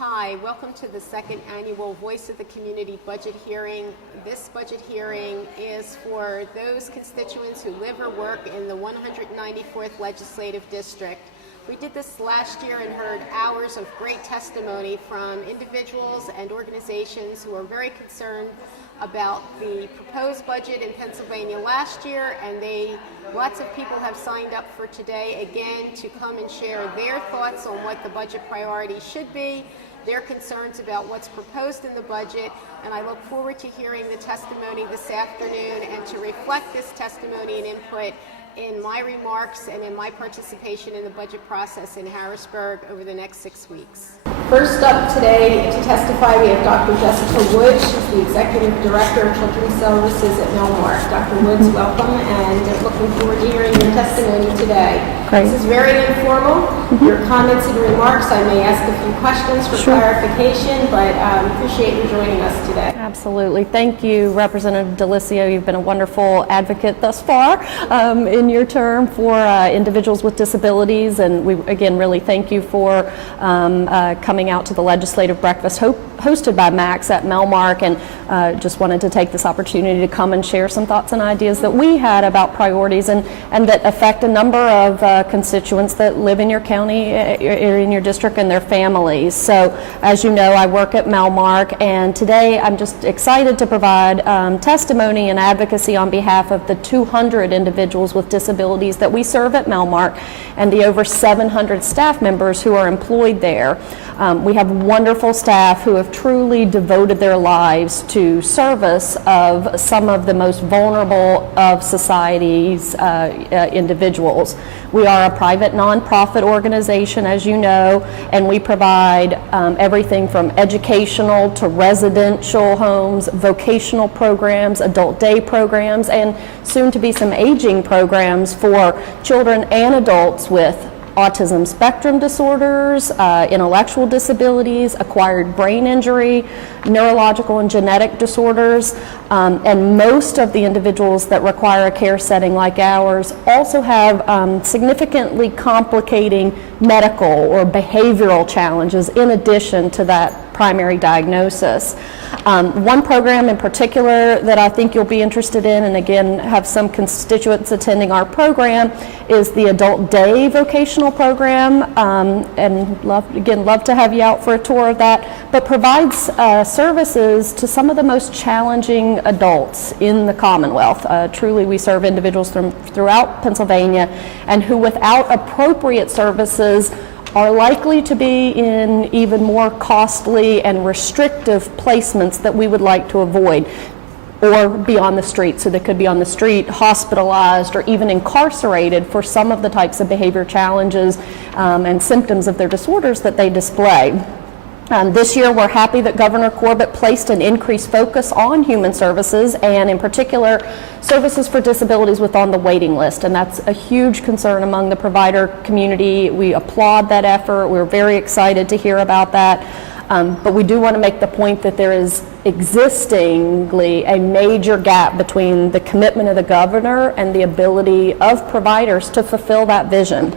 Hi, welcome to the second annual Voice of the Community budget hearing. This budget hearing is for those constituents who live or work in the 194th Legislative District. We did this last year and heard hours of great testimony from individuals and organizations who are very concerned about the proposed budget in Pennsylvania last year, and lots of people have signed up for today again to come and share their thoughts on what the budget priorities should be, their concerns about what's proposed in the budget, and I look forward to hearing the testimony this afternoon and to reflect this testimony and input in my remarks and in my participation in the budget process in Harrisburg over the next 6 weeks. First up today to testify, we have Dr. Jessica Woods. She's the Executive Director of Children's Services at Melmark. Dr. Woods, welcome, and looking forward to hearing your testimony today. Great. This is very informal. Your comments and remarks, I may ask a few questions for clarification, but appreciate you joining us today. Absolutely. Thank you, Representative DeLissio. You've been a wonderful advocate thus far in your term for individuals with disabilities, and we again really thank you for coming out to the legislative breakfast hosted by Max at Melmark, and just wanted to take this opportunity to come and share some thoughts and ideas that we had about priorities and that affect a number of constituents that live in your county or in your district and their families. So as you know, I work at Melmark, and today I'm just excited to provide testimony and advocacy on behalf of the 200 individuals with disabilities that we serve at Melmark and the over 700 staff members who are employed there. We have wonderful staff who have truly devoted their lives to service of some of the most vulnerable of society's individuals. We are a private nonprofit organization, as you know, and we provide everything from educational to residential homes, vocational programs, adult day programs, and soon to be some aging programs for children and adults with autism spectrum disorders, intellectual disabilities, acquired brain injury, neurological and genetic disorders, and most of the individuals that require a care setting like ours also have significantly complicating medical or behavioral challenges in addition to that primary diagnosis. One program in particular that I think you'll be interested in, and again have some constituents attending our program, is the Adult Day Vocational Program, and love to have you out for a tour of that, but provides services to some of the most challenging adults in the Commonwealth. Truly, we serve individuals throughout Pennsylvania and who without appropriate services are likely to be in even more costly and restrictive placements that we would like to avoid, or be on the street. So they could be on the street, hospitalized, or even incarcerated for some of the types of behavior challenges and symptoms of their disorders that they display. This year, we're happy that Governor Corbett placed an increased focus on human services, and in particular, services for disabilities with on the waiting list, and that's a huge concern among the provider community. We applaud that effort. We're very excited to hear about that. But we do want to make the point that there is existingly a major gap between the commitment of the governor and the ability of providers to fulfill that vision.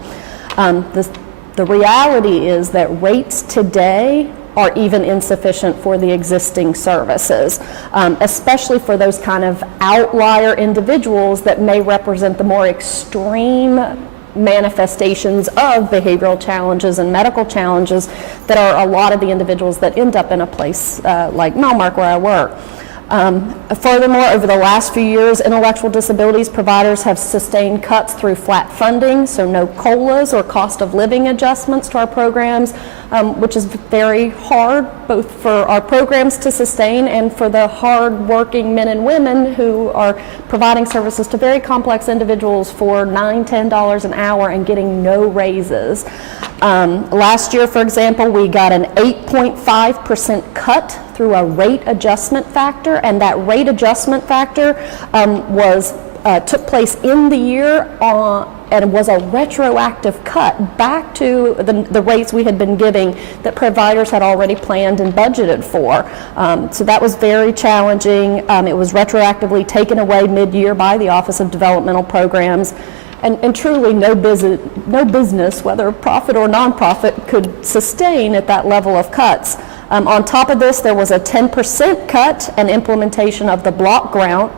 The reality is that rates today are even insufficient for the existing services, especially for those kind of outlier individuals that may represent the more extreme manifestations of behavioral challenges and medical challenges that are a lot of the individuals that end up in a place like Melmark, where I work. Furthermore, over the last few years, intellectual disabilities providers have sustained cuts through flat funding, so no COLAs or cost of living adjustments to our programs, which is very hard both for our programs to sustain and for the hard-working men and women who are providing services to very complex individuals for $9, $10 an hour and getting no raises. Last year, for example, we got an 8.5% cut through a rate adjustment factor, and that rate adjustment factor took place in the year and was a retroactive cut back to the rates we had been giving that providers had already planned and budgeted for. So that was very challenging. It was retroactively taken away mid-year by the Office of Developmental Programs. And truly no business, whether profit or nonprofit, could sustain at that level of cuts. On top of this, there was a 10% cut and implementation of the block grant,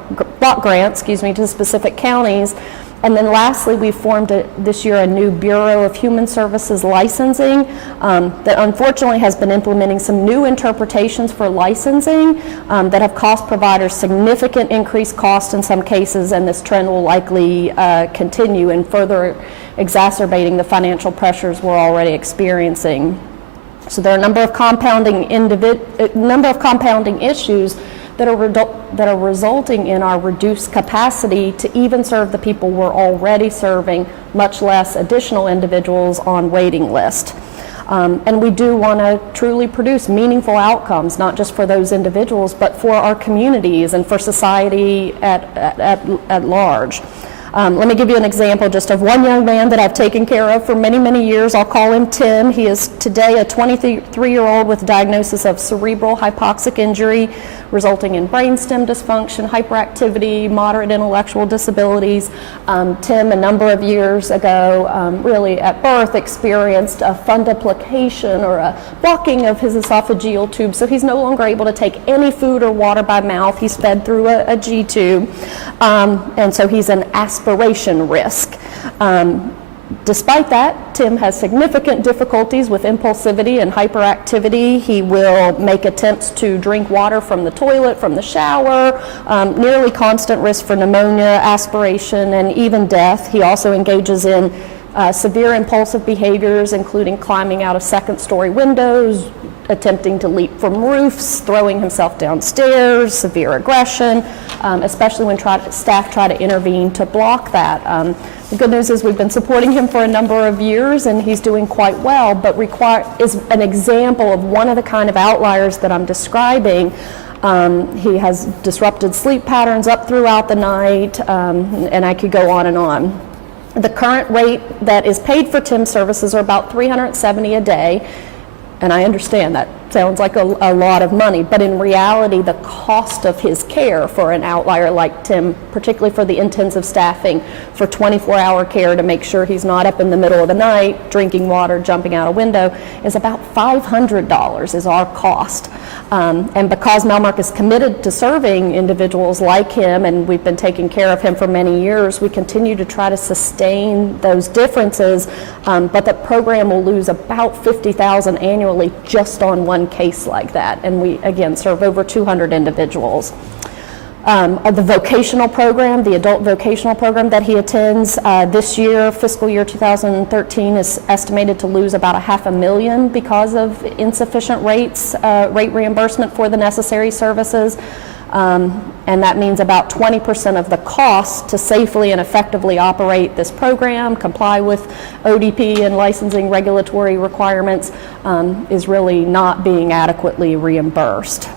to specific counties. And then lastly, we formed this year a new Bureau of Human Services licensing that unfortunately has been implementing some new interpretations for licensing that have cost providers significant increased cost in some cases, and this trend will likely continue in further exacerbating the financial pressures we're already experiencing. So there are a number of compounding issues that are resulting in our reduced capacity to even serve the people we're already serving, much less additional individuals on waiting list. And we do want to truly produce meaningful outcomes, not just for those individuals, but for our communities and for society at large. Let me give you an example just of one young man that I've taken care of for many, many years. I'll call him Tim. He is today a 23-year-old with a diagnosis of cerebral hypoxic injury resulting in brainstem dysfunction, hyperactivity, moderate intellectual disabilities. Tim, a number of years ago, really at birth, experienced a fundoplication or a blocking of his esophageal tube, so he's no longer able to take any food or water by mouth. He's fed through a G tube, and so he's an aspiration risk. Despite that, Tim has significant difficulties with impulsivity and hyperactivity. He will make attempts to drink water from the toilet, from the shower, nearly constant risk for pneumonia, aspiration, and even death. He also engages in severe impulsive behaviors, including climbing out of second-story windows, attempting to leap from roofs, throwing himself downstairs, severe aggression, especially when staff try to intervene to block that. The good news is we've been supporting him for a number of years, and he's doing quite well, but is an example of one of the kind of outliers that I'm describing. He has disrupted sleep patterns up throughout the night, and I could go on and on. The current rate that is paid for Tim's services are about $370 a day. And I understand that sounds like a lot of money, but in reality, the cost of his care for an outlier like Tim, particularly for the intensive staffing, for 24-hour care to make sure he's not up in the middle of the night, drinking water, jumping out a window, is about $500 is our cost. And because Melmark is committed to serving individuals like him, and we've been taking care of him for many years, we continue to try to sustain those differences, but the program will lose about $50,000 annually just on one case like that, and we again serve over 200 individuals. The vocational program, the adult vocational program that he attends this year, fiscal year 2013, is estimated to lose about $500,000 because of insufficient rate reimbursement for the necessary services. And that means about 20% of the cost to safely and effectively operate this program, comply with ODP and licensing regulatory requirements, is really not being adequately reimbursed.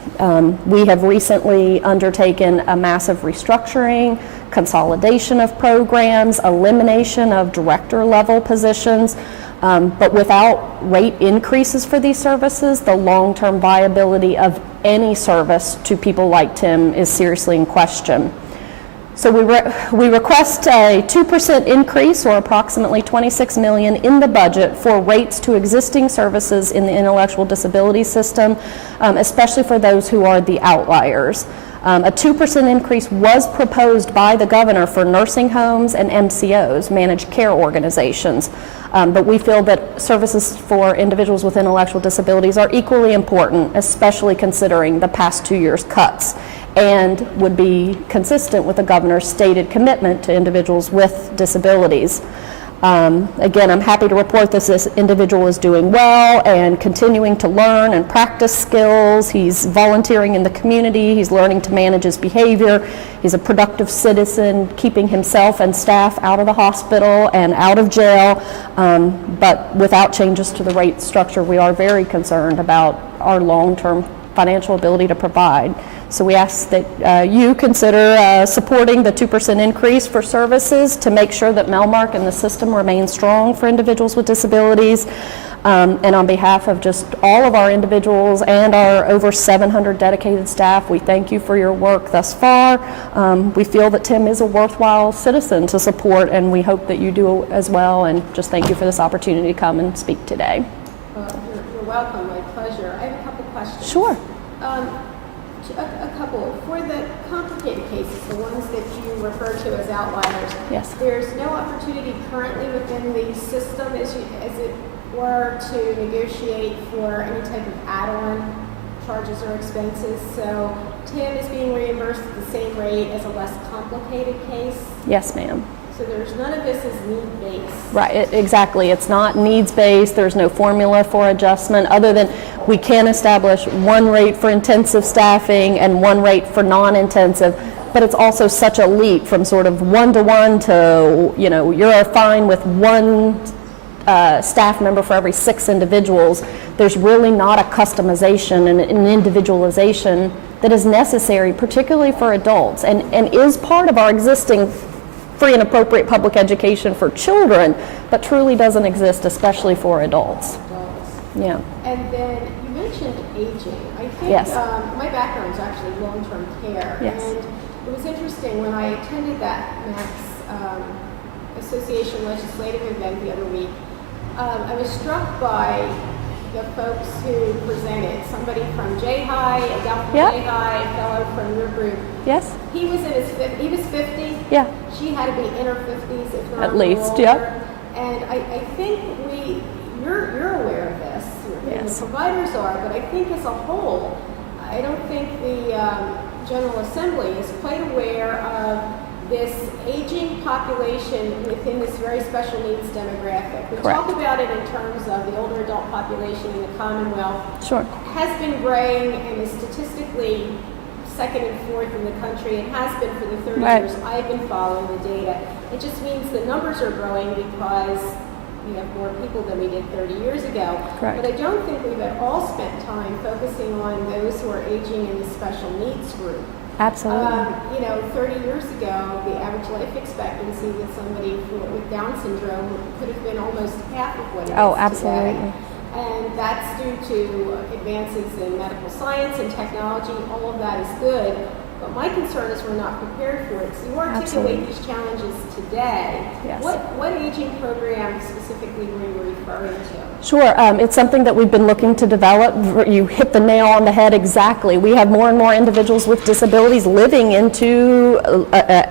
We have recently undertaken a massive restructuring, consolidation of programs, elimination of director-level positions, but without rate increases for these services, the long-term viability of any service to people like Tim is seriously in question. So we request a 2% increase, or approximately $26 million, in the budget for rates to existing services in the intellectual disability system, especially for those who are the outliers. A 2% increase was proposed by the governor for nursing homes and MCOs, managed care organizations. But we feel that services for individuals with intellectual disabilities are equally important, especially considering the past 2 years' cuts, and would be consistent with the governor's stated commitment to individuals with disabilities. Again, I'm happy to report this individual is doing well and continuing to learn and practice skills. He's volunteering in the community. He's learning to manage his behavior. He's a productive citizen, keeping himself and staff out of the hospital and out of jail. But without changes to the rate structure, we are very concerned about our long-term financial ability to provide. So we ask that you consider supporting the 2% increase for services to make sure that Melmark and the system remain strong for individuals with disabilities. And on behalf of just all of our individuals and our over 700 dedicated staff, we thank you for your work thus far. We feel that Tim is a worthwhile citizen to support, and we hope that you do as well, and just thank you for this opportunity to come and speak today. You're welcome. My pleasure. I have a couple questions. Sure. A couple. For the complicated cases, the ones that you refer to as outliers, Yes. there's no opportunity currently within the system as it were to negotiate for any type of add-on charges or expenses. So Tim is being reimbursed at the same rate as a less complicated case. Yes, ma'am. So there's none of this is need-based. Right, exactly. It's not needs-based. There's no formula for adjustment other than we can establish one rate for intensive staffing and one rate for non-intensive. But it's also such a leap from sort of one-to-one to, you're fine with one staff member for every 6 individuals. There's really not a customization and an individualization that is necessary, particularly for adults, and is part of our existing free and appropriate public education for children, but truly doesn't exist, especially for adults. Yeah. And then you mentioned aging. I think Yes. My background is actually long-term care. Yes. And it was interesting when I attended that Max Association legislative event the other week. I was struck by the folks who presented. Somebody from J-High, a gal from Yeah. J-High, a fellow from your group. Yes. He was 50. Yeah. She had to be in her 50s, if not At least, older. yeah. And I think you're aware of this. Yes. The providers are, but I think as a whole, I don't think the General Assembly is quite aware of this aging population within this very special needs demographic. We Correct. talk about it in terms of the older adult population in the Commonwealth. Sure. Has been graying and is statistically second and fourth in the country. It has been for the 30 Right. years I've been following the data. It just means the numbers are growing because we have more people than we did 30 years ago. Correct. But I don't think we've at all spent time focusing on those who are aging in the special needs group. Absolutely. 30 years ago, the average life expectancy with somebody with Down syndrome could have been almost half of what it is Oh, today. absolutely. And that's due to advances in medical science and technology. All of that is good. But my concern is we're not prepared for it. So you articulate Absolutely. these challenges today. Yes. What aging program specifically were you referring to? Sure. It's something that we've been looking to develop. You hit the nail on the head exactly. We have more and more individuals with disabilities living into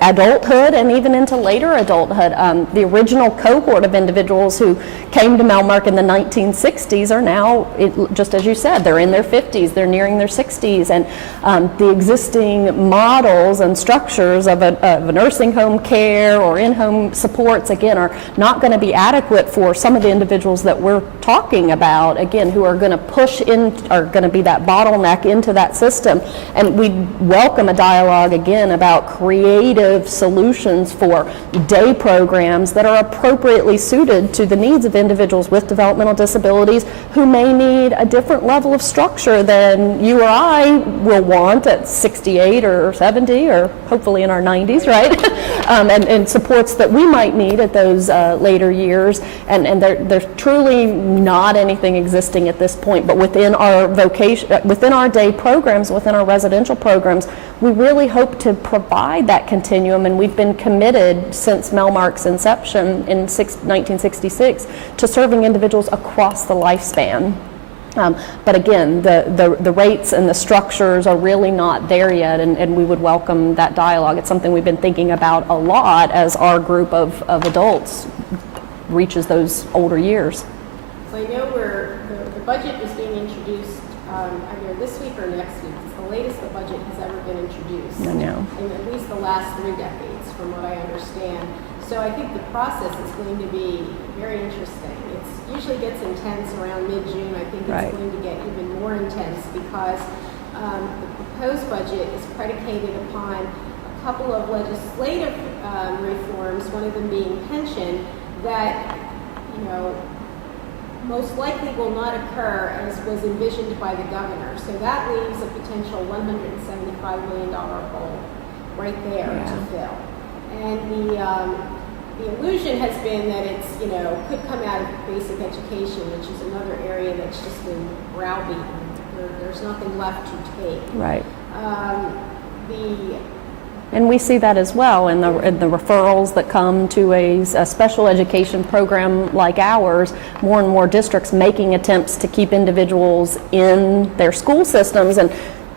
adulthood and even into later adulthood. The original cohort of individuals who came to Melmark in the 1960s are now, just as you said, they're in their 50s, they're nearing their 60s, and the existing models and structures of a nursing home care or in-home supports, again, are not going to be adequate for some of the individuals that we're talking about, again, who are going to push in, are going to be that bottleneck into that system. And we welcome a dialogue, again, about creative solutions for day programs that are appropriately suited to the needs of individuals with developmental disabilities who may need a different level of structure than you or I will want at 68 or 70 or hopefully in our 90s, right? and supports that we might need at those later years. And there's truly not anything existing at this point, but within our within our day programs, within our residential programs, we really hope to provide that continuum, and we've been committed since Melmark's inception in 1966 to serving individuals across the lifespan. But again, the rates and the structures are really not there yet, and we would welcome that dialogue. It's something we've been thinking about a lot as our group of adults reaches those older years. So I know the budget is being introduced either this week or next week. It's the latest the budget has ever been introduced. I know. In at least the last 3 decades, from what I understand. So I think the process is going to be very interesting. It usually gets intense around mid-June. I think it's Right. going to get even more intense because the proposed budget is predicated upon a couple of legislative reforms, one of them being pension, that, most likely will not occur as was envisioned by the governor. So that leaves a potential $175 million hole right there to fill. And the illusion has been that it's, could come out of basic education, which is another area that's just been browbeaten. There's nothing left to take. Right. And we see that as well in the referrals that come to a special education program like ours. More and more districts making attempts to keep individuals in their school systems, and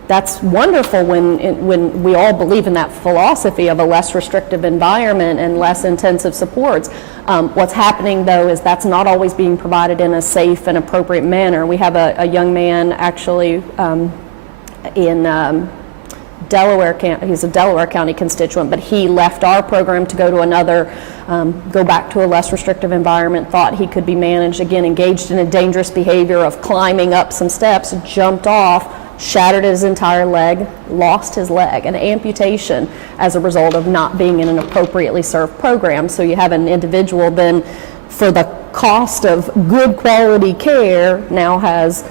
that's wonderful when we all believe in that philosophy of a less restrictive environment and less intensive supports. What's happening though is that's not always being provided in a safe and appropriate manner. We have a young man actually in Delaware, he's a Delaware County constituent, but he left our program to go to another, go back to a less restrictive environment, thought he could be managed, again engaged in a dangerous behavior of climbing up some steps, jumped off, shattered his entire leg, lost his leg, an amputation as a result of not being in an appropriately served program. So you have an individual then, for the cost of good quality care, now has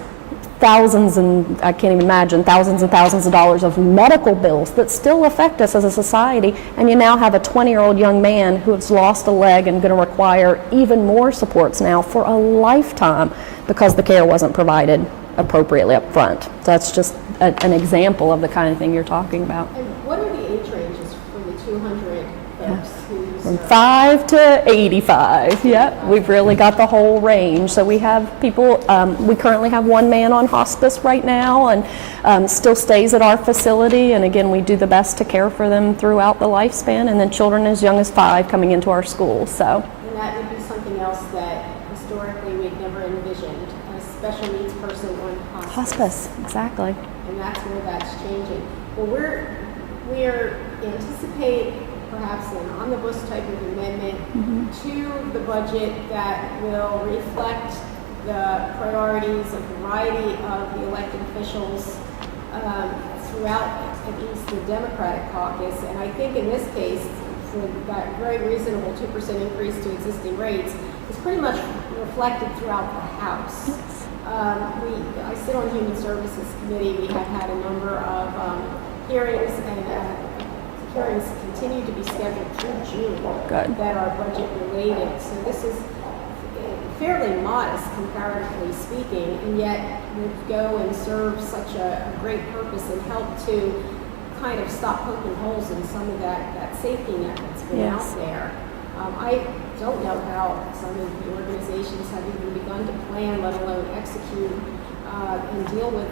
thousands and I can't even imagine thousands and thousands of dollars of medical bills that still affect us as a society, and you now have a 20-year-old young man who has lost a leg and going to require even more supports now for a lifetime because the care wasn't provided appropriately up front. So that's just an example of the kind of thing you're talking about. And what are the age ranges for the 200 folks who From 5 to 85, yep. We've really got the whole range. So we have people, we currently have one man on hospice right now and still stays at our facility. And again, we do the best to care for them throughout the lifespan. And then children as young as 5 coming into our school, so. And that would be something else that historically we'd never envisioned, a special needs person on hospice. Hospice, exactly. And that's where that's changing. Well, we're anticipate perhaps an omnibus type of amendment to the budget that will reflect the priorities of a variety of the elected officials throughout at least the Democratic caucus. And I think in this case, for that very reasonable 2% increase to existing rates is pretty much reflected throughout the House. I sit on Human Services Committee. We have had a number of hearings, and hearings continue to be scheduled through June that are budget related. So this is fairly modest comparatively speaking, and yet would go and serve such a great purpose and help to kind of stop poking holes in some of that safety net that's been out there. I don't know how some of the organizations have even begun to plan, let alone execute and deal with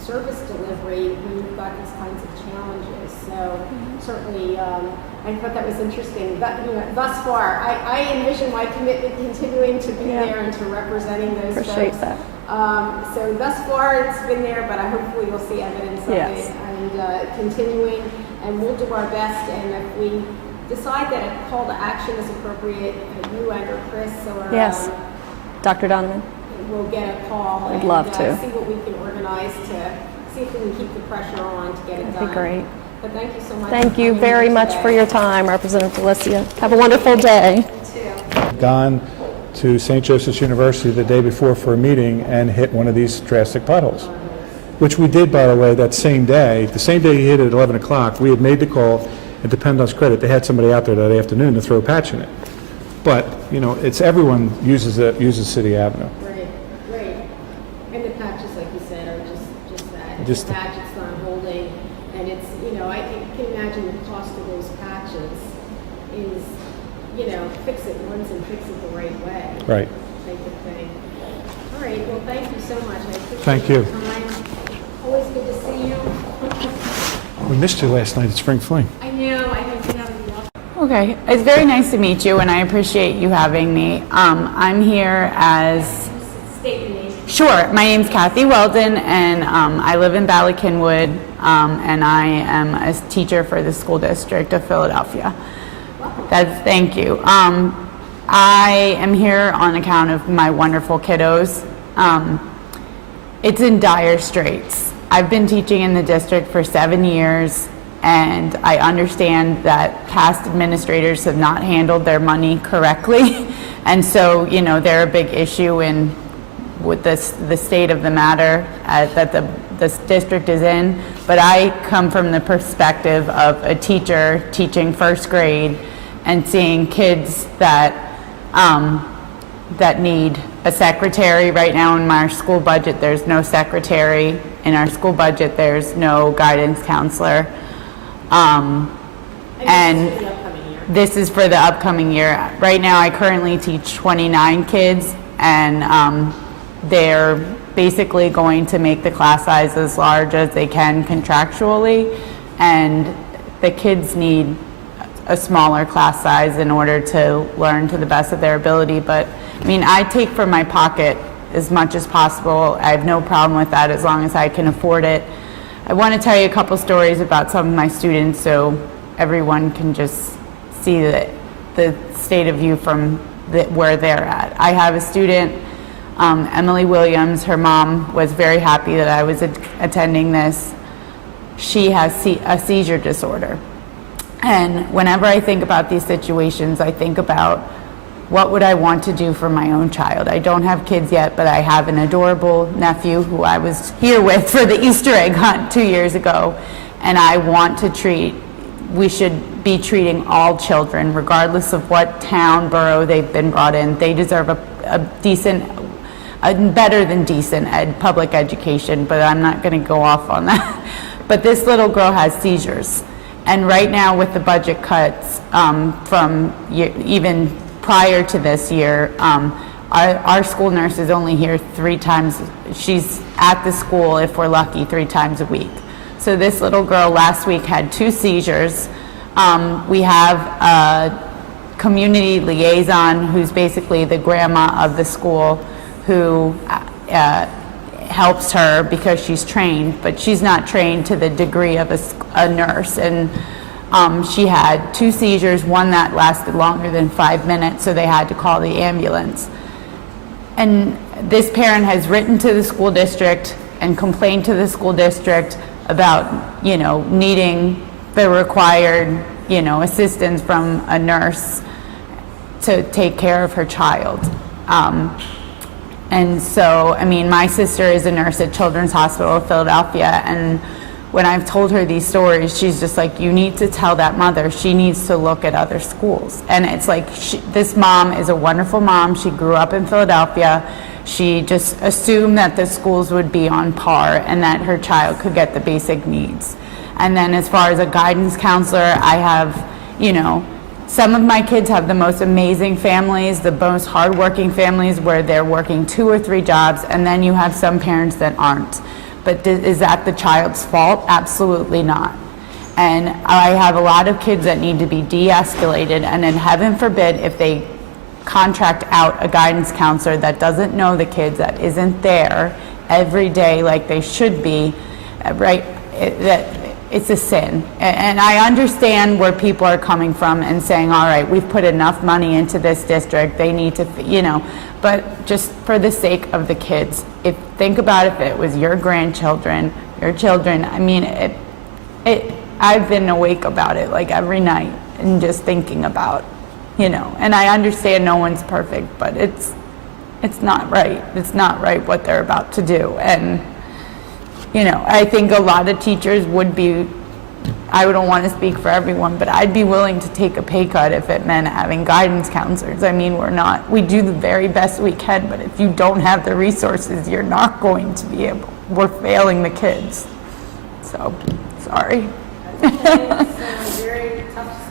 service delivery when you've got these kinds of challenges. So certainly, I thought that was interesting. But, thus far, I envision my commitment continuing to be there and to representing those Appreciate folks. that. So thus far, it's been there, but hopefully we'll see evidence of it and continuing. And we'll do our best. And if we decide that a call to action is appropriate, you and or Chris or Dr. Donovan. We'll get a call I'd and love to. See what we can organize to see if we can keep the pressure on to get it done. That'd be great. But thank you so much. Thank you very much for your time, Representative DeLissio. Have a wonderful day. You too. Gone to St. Joseph's University the day before for a meeting and hit one of these drastic potholes, which we did, by the way, that same day. The same day he hit it at 11 o'clock, we had made the call, and to PennDOT's credit, they had somebody out there that afternoon to throw a patch in it. But, it's everyone uses City Avenue. Right. And the patches, like you said, are just that. Just the patch it's not holding, and it's, I can imagine the cost of those patches is, fix it once and fix it the right way. Right. Type of thing. All right, well, thank you so much. I appreciate Thank your you. time. Always good to see you. We missed you last night at Spring Fling. I know, I didn't get out of the office. Okay, it's very nice to meet you, and I appreciate you having me. I'm here as... State your name. Sure, my name's Kathy Weldon, and I live in Ballykinwood, and I am a teacher for the School District of Philadelphia. Thank you. I am here on account of my wonderful kiddos. It's in dire straits. I've been teaching in the district for 7 years, and I understand that past administrators have not handled their money correctly, and so they're a big issue with the state of the matter that the district is in. But I come from the perspective of a teacher teaching first grade and seeing kids that that need a secretary. Right now in our school budget, there's no secretary. In our school budget, there's no guidance counselor. And this is for the upcoming year. Right now, I currently teach 29 kids, and they're basically going to make the class size as large as they can contractually, and the kids need a smaller class size in order to learn to the best of their ability. But I mean, I take from my pocket as much as possible. I have no problem with that as long as I can afford it. I want to tell you a couple stories about some of my students so everyone can just see the state of view from where they're at. I have a student, Emily Williams. Her mom was very happy that I was attending this. She has a seizure disorder. And whenever I think about these situations, I think about what would I want to do for my own child. I don't have kids yet, but I have an adorable nephew who I was here with for the Easter egg hunt 2 years ago. And I want to we should be treating all children, regardless of what town, borough they've been brought in. They deserve a decent, better than decent public education, but I'm not going to go off on that. But this little girl has seizures. And right now with the budget cuts from even prior to this year, our school nurse is only here 3 times. She's at the school, if we're lucky, 3 times a week. So this little girl last week had 2 seizures. We have a community liaison who's basically the grandma of the school who helps her because she's trained, but she's not trained to the degree of a nurse. And she had 2 seizures, one that lasted longer than 5 minutes, so they had to call the ambulance. And this parent has written to the school district and complained to the school district about, needing the required, assistance from a nurse to take care of her child. And so, I mean, my sister is a nurse at Children's Hospital of Philadelphia, and when I've told her these stories, she's just like, you need to tell that mother she needs to look at other schools. And it's like, this mom is a wonderful mom. She grew up in Philadelphia. She just assumed that the schools would be on par and that her child could get the basic needs. And then as far as a guidance counselor, I have, some of my kids have the most amazing families, the most hardworking families where they're working 2 or 3 jobs, and then you have some parents that aren't. But is that the child's fault? Absolutely not. And I have a lot of kids that need to be de-escalated, and then heaven forbid if they contract out a guidance counselor that doesn't know the kids, that isn't there every day like they should be, right? It's a sin. And I understand where people are coming from and saying, all right, we've put enough money into this district, they need to, but just for the sake of the kids, think about if it was your grandchildren, your children. I mean, I've been awake about it like every night and just thinking about, and I understand no one's perfect, but it's not right. It's not right what they're about to do. And I think a lot of teachers would be, I don't want to speak for everyone, but I'd be willing to take a pay cut if it meant having guidance counselors. I mean, we do the very best we can, but if you don't have the resources, you're not going to be able, we're failing the kids. So, sorry. Very tough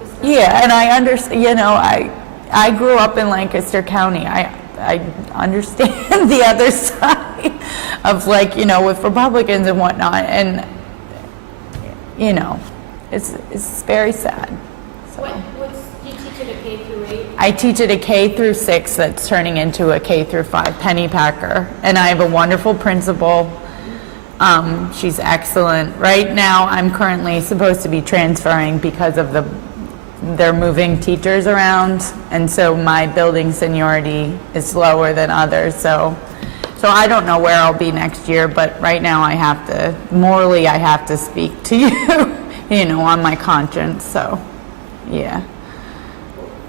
discussion. Yeah, and I understand, I grew up in Lancaster County. I understand the other side of with Republicans and whatnot, and it's very sad. So. Do you teach it a K through 8? I teach it a K through 6 that's turning into a K through 5 penny packer, and I have a wonderful principal. She's excellent. Right now, I'm currently supposed to be transferring because of they're moving teachers around, and so my building seniority is lower than others. So I don't know where I'll be next year, but right now I have to speak to you, on my conscience. So, yeah.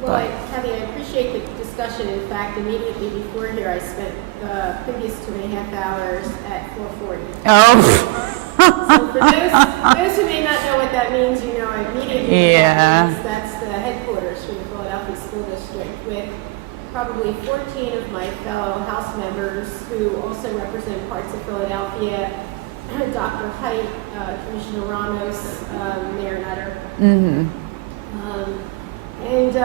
Well, Kathy, I appreciate the discussion. In fact, immediately before here, I spent the previous 2.5 hours at 440. Oh. So for those who may not know what that means, you know immediately Yeah. what that means. That's the headquarters for the Philadelphia School District, with probably 14 of my fellow House members who also represent parts of Philadelphia, Dr. Height, Commissioner Ramos, Mayor Nutter. And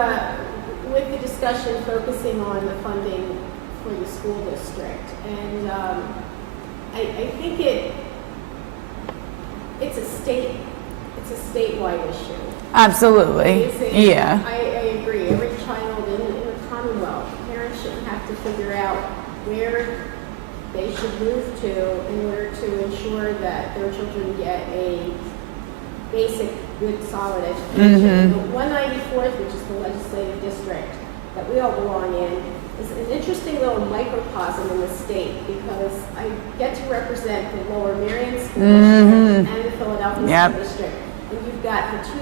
with the discussion focusing on the funding for the school district. And I think it's a statewide issue. Absolutely. Yeah. I agree. Every child in the Commonwealth, parents shouldn't have to figure out where they should move to in order to ensure that their children get a basic, good, solid education. The 194th, which is the legislative district that we all belong in, is an interesting little microcosm in the state because I get to represent the Lower Merion School District and the Philadelphia School District. And you've got the two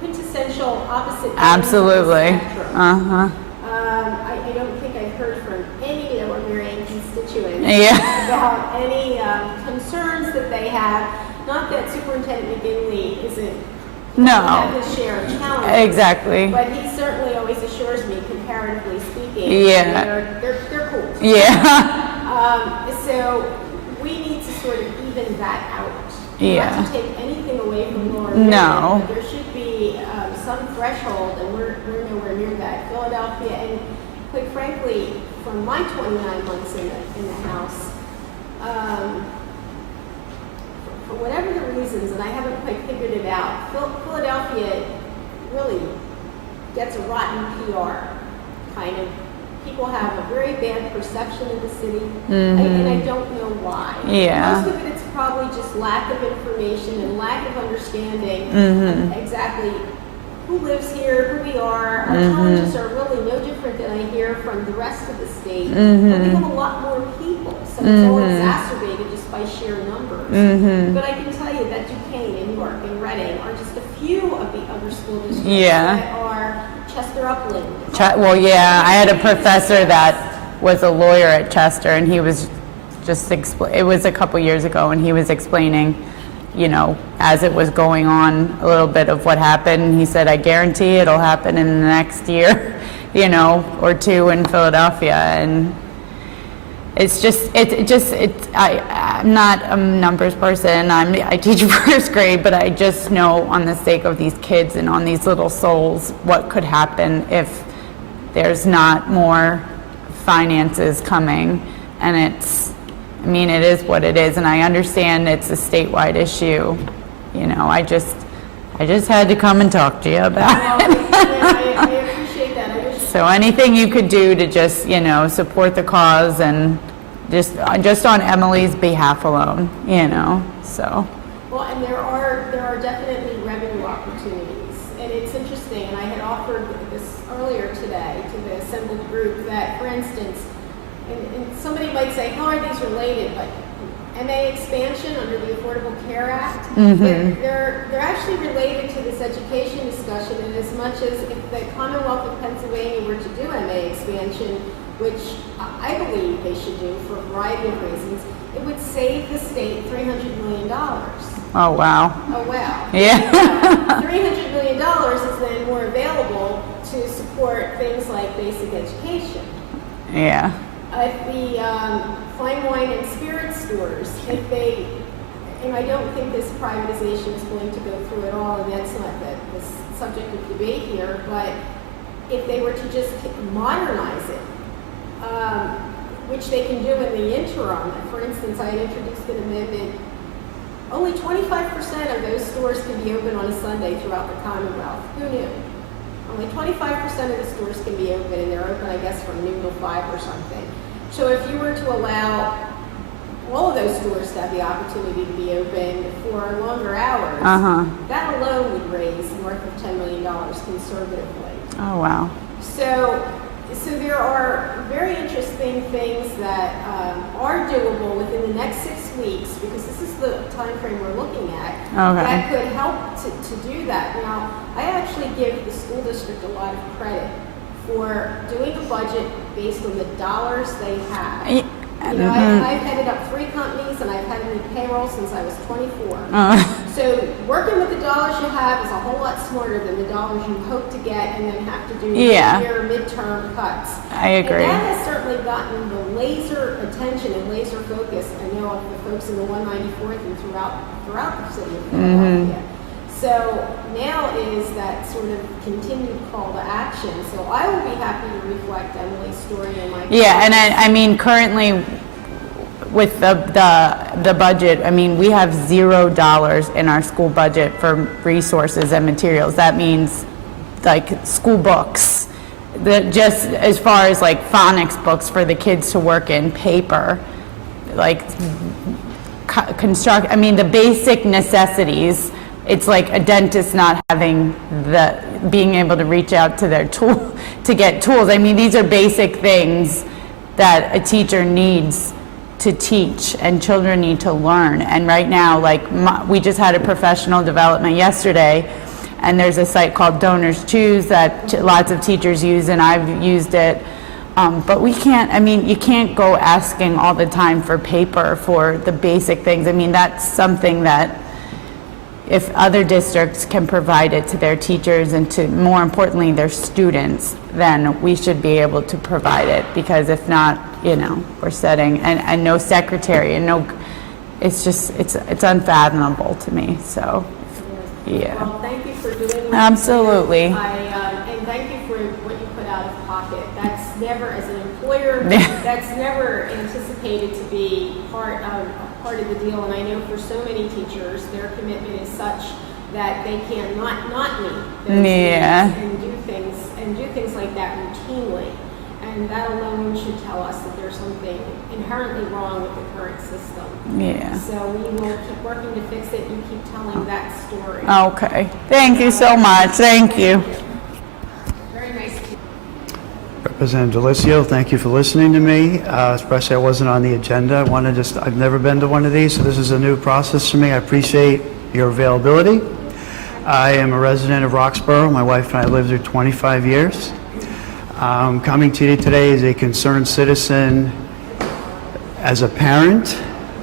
quintessential opposite ends of the spectrum. I don't think I've heard from any Lower Merion constituents about any concerns that they have. Not that Superintendent McGinley doesn't have his share of challenges. Exactly. But he certainly always assures me, comparatively speaking, they're cool. So we need to sort of even that out. Not to take anything away from Laurel. No. But there should be some threshold, and we're nowhere near that. Philadelphia, and quite frankly, from my 29 months in the House, for whatever the reasons, and I haven't quite figured it out, Philadelphia really gets a rotten PR. Kind of, people have a very bad perception of the city, and I don't know why. Most of it's probably just lack of information and lack of understanding of exactly who lives here, who we are. Our challenges are really no different than I hear from the rest of the state. But we have a lot more people, so it's all exacerbated just by sheer numbers. But I can tell you that Duquesne and York and Reading are just a few of the other school districts that are Chester Upland. I had a professor that was a lawyer at Chester, and he was just it was a couple years ago, and he was explaining, as it was going on, a little bit of what happened. He said, I guarantee it'll happen in the next year, or two in Philadelphia. And I'm not a numbers person. I teach first grade, but I just know on the sake of these kids and on these little souls, what could happen if there's not more finances coming. And it is what it is, and I understand it's a statewide issue. I just had to come and talk to you about it. I appreciate that. So anything you could do to just, support the cause and just on Emily's behalf alone, so. Well, and there are definitely revenue opportunities, and it's interesting, and I had offered this earlier today to the assembled group that, for instance, and somebody might say, how are these related? But MA expansion under the Affordable Care Act, they're actually related to this education discussion in as much as if the Commonwealth of Pennsylvania were to do MA expansion, which I believe they should do for a variety of reasons, it would save the state $300 million. Oh, wow. Oh, wow. Yeah. $300 million is then more available to support things like basic education. Yeah. If the fine wine and spirit stores, and I don't think this privatization is going to go through at all, and that's not the subject of debate here, but if they were to just modernize it, which they can do in the interim. For instance, I had introduced an amendment. Only 25% of those stores can be open on a Sunday throughout the Commonwealth. Who knew? Only 25% of the stores can be open, and they're open, I guess, from noon till 5 or something. So if you were to allow all of those stores to have the opportunity to be open for longer hours, that alone would raise north of $10 million conservatively. Oh, wow. So there are very interesting things that are doable within the next 6 weeks, because this is the time frame we're looking at, that could help to do that. Now, I actually give the school district a lot of credit for doing a budget based on the dollars they have. You know, I've headed up 3 companies and I've had them in payroll since I was 24. So working with the dollars you have is a whole lot smarter than the dollars you hope to get and then have to do year midterm cuts. I agree. And that has certainly gotten the laser attention and laser focus, I know, of the folks in the 194th and throughout the city of Philadelphia. So now is that sort of continued call to action. So I will be happy to reflect Emily's story in my and I mean, currently with the budget, I mean, we have $0 in our school budget for resources and materials. That means like school books, just as far as like phonics books for the kids to work in, paper, like construct, I mean, the basic necessities. It's like a dentist not having being able to reach out to their tool to get tools. I mean, these are basic things that a teacher needs to teach and children need to learn. And right now, like we just had a professional development yesterday, and there's a site called Donors Choose that lots of teachers use, and I've used it. But we can't, I mean, you can't go asking all the time for paper for the basic things. I mean, that's something that if other districts can provide it to their teachers and to, more importantly, their students, then we should be able to provide it, because if not, you know, we're setting, and no secretary, and no, it's just, it's unfathomable to me, so, yeah. Well, thank you for doing what Absolutely. you did. And thank you for what you put out of pocket. That's never, as an employer, that's never anticipated to be part of the deal. And I know for so many teachers, their commitment is such that they can not meet those needs and do things like that routinely. And that alone should tell us that there's something inherently wrong with the current system. Yeah. So we will keep working to fix it. You keep telling that story. Okay. Thank you so much. Thank you. Very nice. Representative DeLissio, thank you for listening to me, especially I wasn't on the agenda. I've never been to one of these, so this is a new process for me. I appreciate your availability. I am a resident of Roxborough. My wife and I lived there 25 years. Coming to you today as a concerned citizen, as a parent,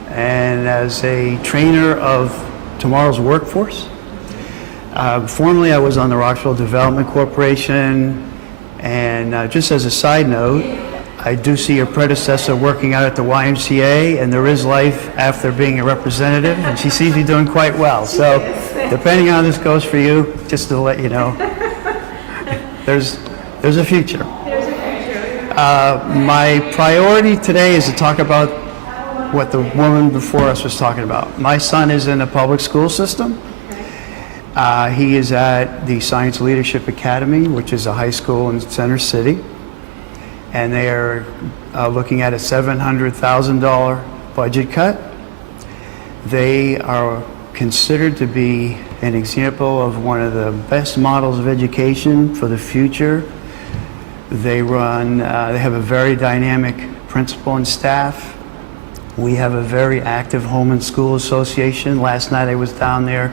and as a trainer of tomorrow's workforce. Formerly, I was on the Roxborough Development Corporation, and just as a side note, I do see your predecessor working out at the YMCA, and there is life after being a representative, and she seems to be doing quite well. So, depending on how this goes for you, just to let you know, there's a future. My priority today is to talk about what the woman before us was talking about. My son is in the public school system. He is at the Science Leadership Academy, which is a high school in Center City, and they are looking at a $700,000 budget cut. They are considered to be an example of one of the best models of education for the future. They have a very dynamic principal and staff. We have a very active home and school association. Last night I was down there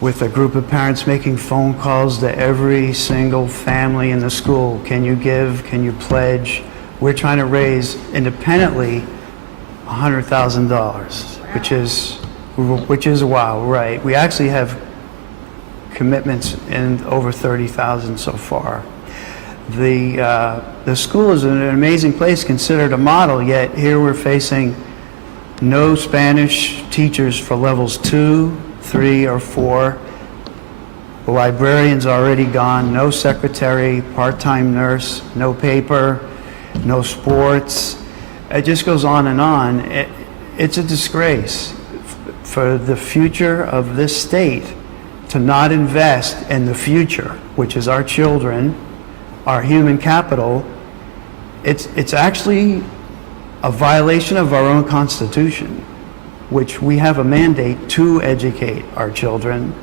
with a group of parents making phone calls to every single family in the school. Can you give? Can you pledge? We're trying to raise independently $100,000, which is wow, right? We actually have commitments in over 30,000 so far. The school is an amazing place, considered a model, yet here we're facing no Spanish teachers for levels 2, 3, or 4. The librarian's already gone, no secretary, part-time nurse, no paper, no sports. It just goes on and on. It's a disgrace for the future of this state to not invest in the future, which is our children, our human capital. It's actually a violation of our own Constitution, which we have a mandate to educate our children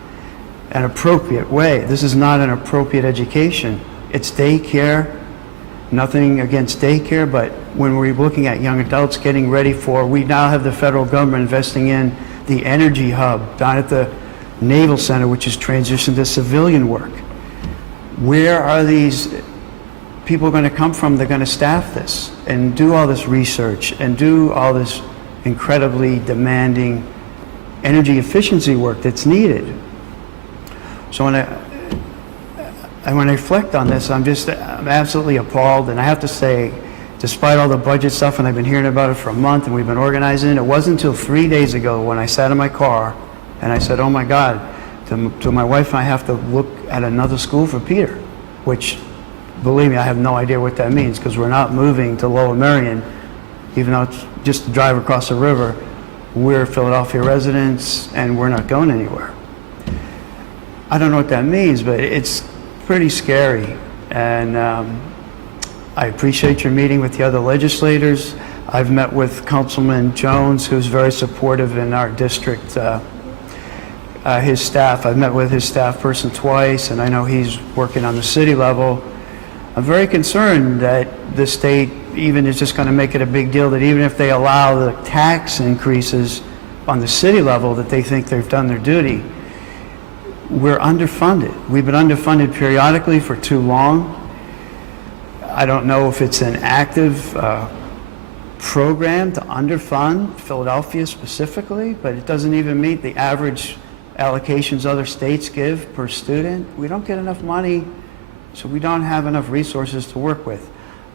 an appropriate way. This is not an appropriate education. It's daycare. Nothing against daycare, but when we're looking at young adults getting ready for, we now have the federal government investing in the energy hub down at the Naval Center, which is transitioned to civilian work. Where are these people are going to come from? They're going to staff this and do all this research and do all this incredibly demanding energy efficiency work that's needed. So when I reflect on this, I'm absolutely appalled. And I have to say, despite all the budget stuff, and I've been hearing about it for a month, and we've been organizing it, it wasn't until 3 days ago when I sat in my car and I said, oh my God, to my wife and I have to look at another school for Peter, which, believe me, I have no idea what that means, because we're not moving to Lower Merion, even though it's just a drive across the river. We're Philadelphia residents and we're not going anywhere. I don't know what that means, but it's pretty scary. And I appreciate your meeting with the other legislators. I've met with Councilman Jones, who's very supportive in our district. His staff, I've met with his staff person twice, and I know he's working on the city level. I'm very concerned that the state even is just going to make it a big deal that even if they allow the tax increases on the city level, that they think they've done their duty. We're underfunded. We've been underfunded periodically for too long. I don't know if it's an active program to underfund Philadelphia specifically, but it doesn't even meet the average allocations other states give per student. We don't get enough money, so we don't have enough resources to work with.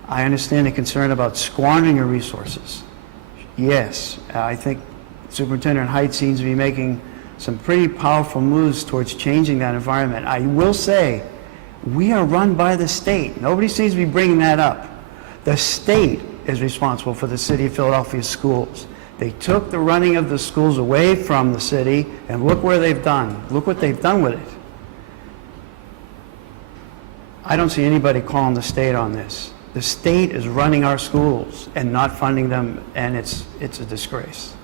I understand the concern about squandering your resources. Yes, I think Superintendent Height seems to be making some pretty powerful moves towards changing that environment. I will say, we are run by the state. Nobody seems to be bringing that up. The state is responsible for the city of Philadelphia schools. They took the running of the schools away from the city, and look where they've done. Look what they've done with it. I don't see anybody calling the state on this. The state is running our schools and not funding them, and it's a disgrace.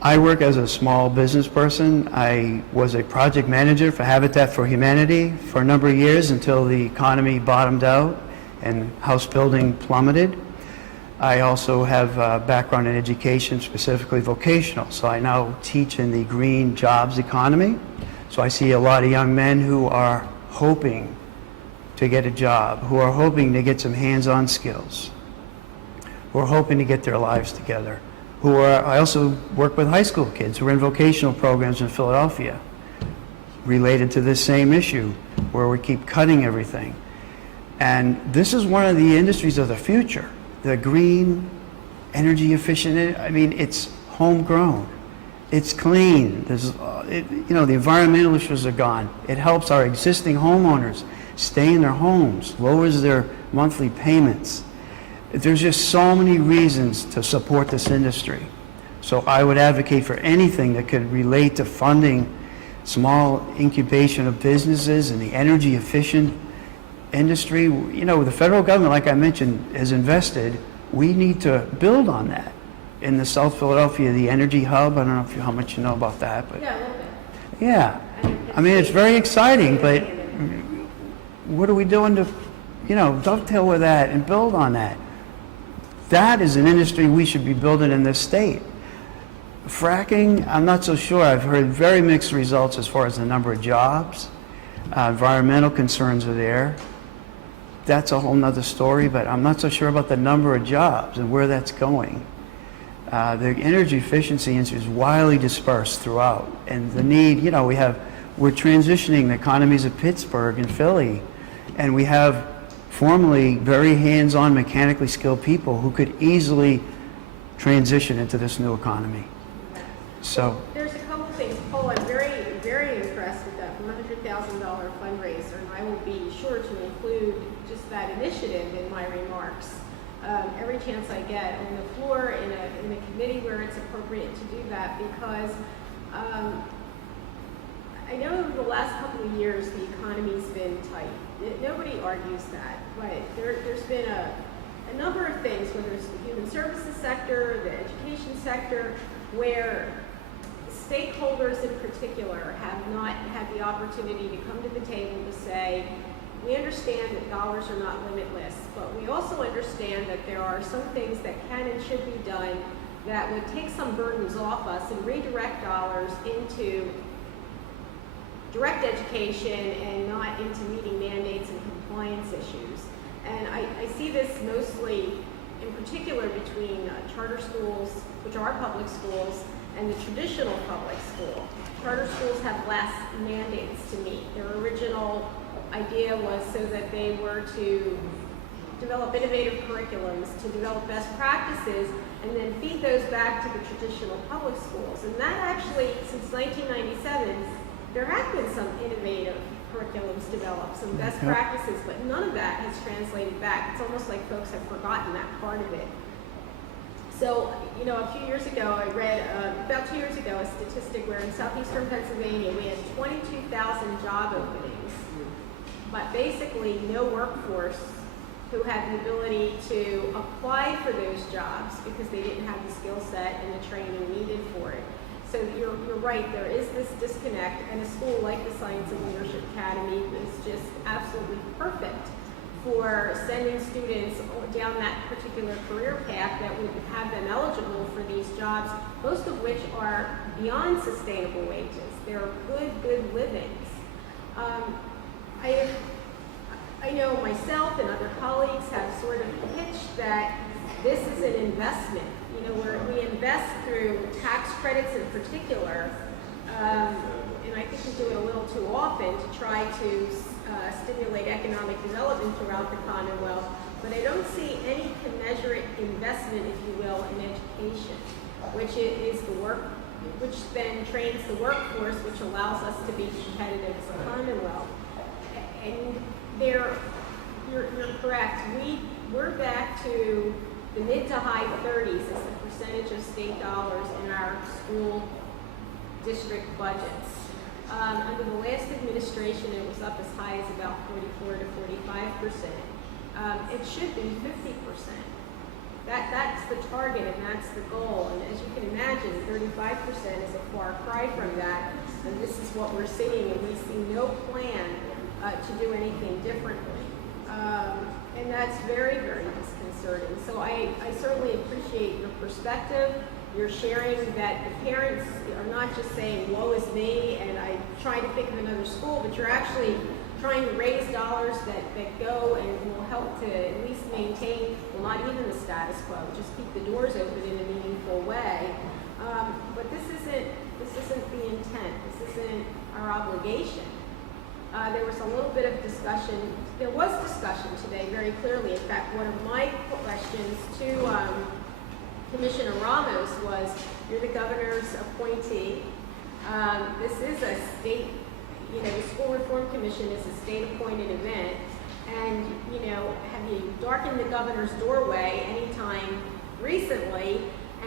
I work as a small business person. I was a project manager for Habitat for Humanity for a number of years until the economy bottomed out and house building plummeted. I also have a background in education, specifically vocational. So I now teach in the green jobs economy. So I see a lot of young men who are hoping to get a job, who are hoping to get some hands-on skills, who are hoping to get their lives together. I also work with high school kids who are in vocational programs in Philadelphia related to this same issue where we keep cutting everything. And this is one of the industries of the future, the green, energy efficient. I mean, it's homegrown, it's clean. The environmental issues are gone. It helps our existing homeowners stay in their homes, lowers their monthly payments. There's just so many reasons to support this industry. So I would advocate for anything that could relate to funding small incubation of businesses in the energy efficient industry. You know, the federal government, like I mentioned, has invested. We need to build on that. In the South Philadelphia, the energy hub, I don't know how much you know about that, but Yeah, a little bit. yeah. I mean, it's very exciting, but what are we doing to, dovetail with that and build on that? That is an industry we should be building in this state. Fracking, I'm not so sure. I've heard very mixed results as far as the number of jobs. Environmental concerns are there. That's a whole nother story, but I'm not so sure about the number of jobs and where that's going. The energy efficiency industry is widely dispersed throughout, and the need, we're transitioning the economies of Pittsburgh and Philly, and we have formerly very hands-on, mechanically skilled people who could easily transition into this new economy. So There's a couple things. Paul, I'm very, very impressed with that $100,000 fundraiser, and I will be sure to include just that initiative in my remarks. Every chance I get on the floor in a committee where it's appropriate to do that, because I know over the last couple of years the economy's been tight. Nobody argues that, but there's been a number of things, whether it's the human services sector, the education sector, where stakeholders in particular have not had the opportunity to come to the table to say, we understand that dollars are not limitless, but we also understand that there are some things that can and should be done that would take some burdens off us and redirect dollars into direct education and not into meeting mandates and compliance issues. And I see this mostly in particular between charter schools, which are public schools, and the traditional public school. Charter schools have less mandates to meet. Their original idea was so that they were to develop innovative curriculums, to develop best practices, and then feed those back to the traditional public schools. And that actually, since 1997, there have been some innovative curriculums developed, some best practices, but none of that has translated back. It's almost like folks have forgotten that part of it. So, you know, a few years ago, I read, about 2 years ago, a statistic where in southeastern Pennsylvania, we had 22,000 job openings, but basically no workforce who had the ability to apply for those jobs because they didn't have the skill set and the training needed for it. So you're right, there is this disconnect, and a school like the Science and Leadership Academy is just absolutely perfect for sending students down that particular career path that would have them eligible for these jobs, most of which are beyond sustainable wages. They're good livings. I know myself and other colleagues have sort of pitched that this is an investment, you know, where we invest through tax credits in particular, and I think we do it a little too often to try to stimulate economic development throughout the Commonwealth, but I don't see any commensurate investment, if you will, in education, which is the work, which then trains the workforce, which allows us to be competitive as a Commonwealth. And you're correct. We're back to the mid to high 30s as the percentage of state dollars in our school district budgets. Under the last administration, it was up as high as about 44 to 45%. It should be 50%. That's the target and that's the goal. And as you can imagine, 35% is a far cry from that. And this is what we're seeing, and we see no plan to do anything differently. And that's very disconcerting. So I certainly appreciate your perspective. You're sharing that the parents are not just saying, woe is me, and I try to think of another school, but you're actually trying to raise dollars that go and will help to at least maintain, well, not even the status quo, just keep the doors open in a meaningful way. But this isn't the intent. This isn't our obligation. There was a little bit of discussion. There was discussion today, very clearly. In fact, one of my questions to Commissioner Ramos was, you're the governor's appointee. This is a state, you know, the School Reform Commission is a state-appointed event. And, you know, have you darkened the governor's doorway anytime recently?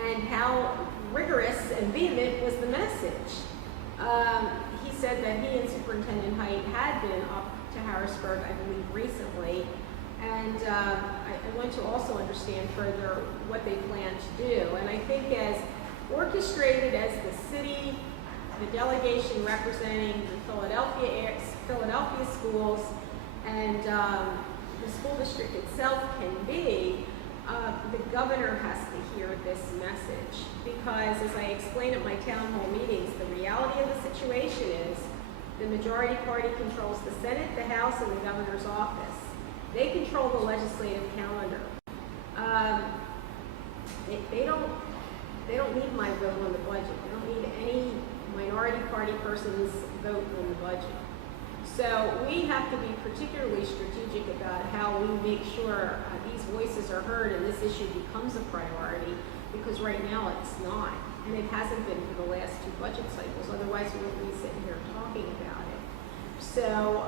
And how rigorous and vehement was the message? He said that he and Superintendent Height had been up to Harrisburg, I believe, recently. And I want to also understand further what they plan to do. And I think as orchestrated as the city, the delegation representing the Philadelphia schools, and the school district itself can be, the governor has to hear this message. Because as I explained at my town hall meetings, the reality of the situation is the majority party controls the Senate, the House, and the governor's office. They control the legislative calendar. They don't need my vote on the budget. They don't need any minority party person's vote on the budget. So we have to be particularly strategic about how we make sure these voices are heard and this issue becomes a priority, because right now it's not, and it hasn't been for the last two budget cycles. Otherwise, we wouldn't be sitting here talking about it. So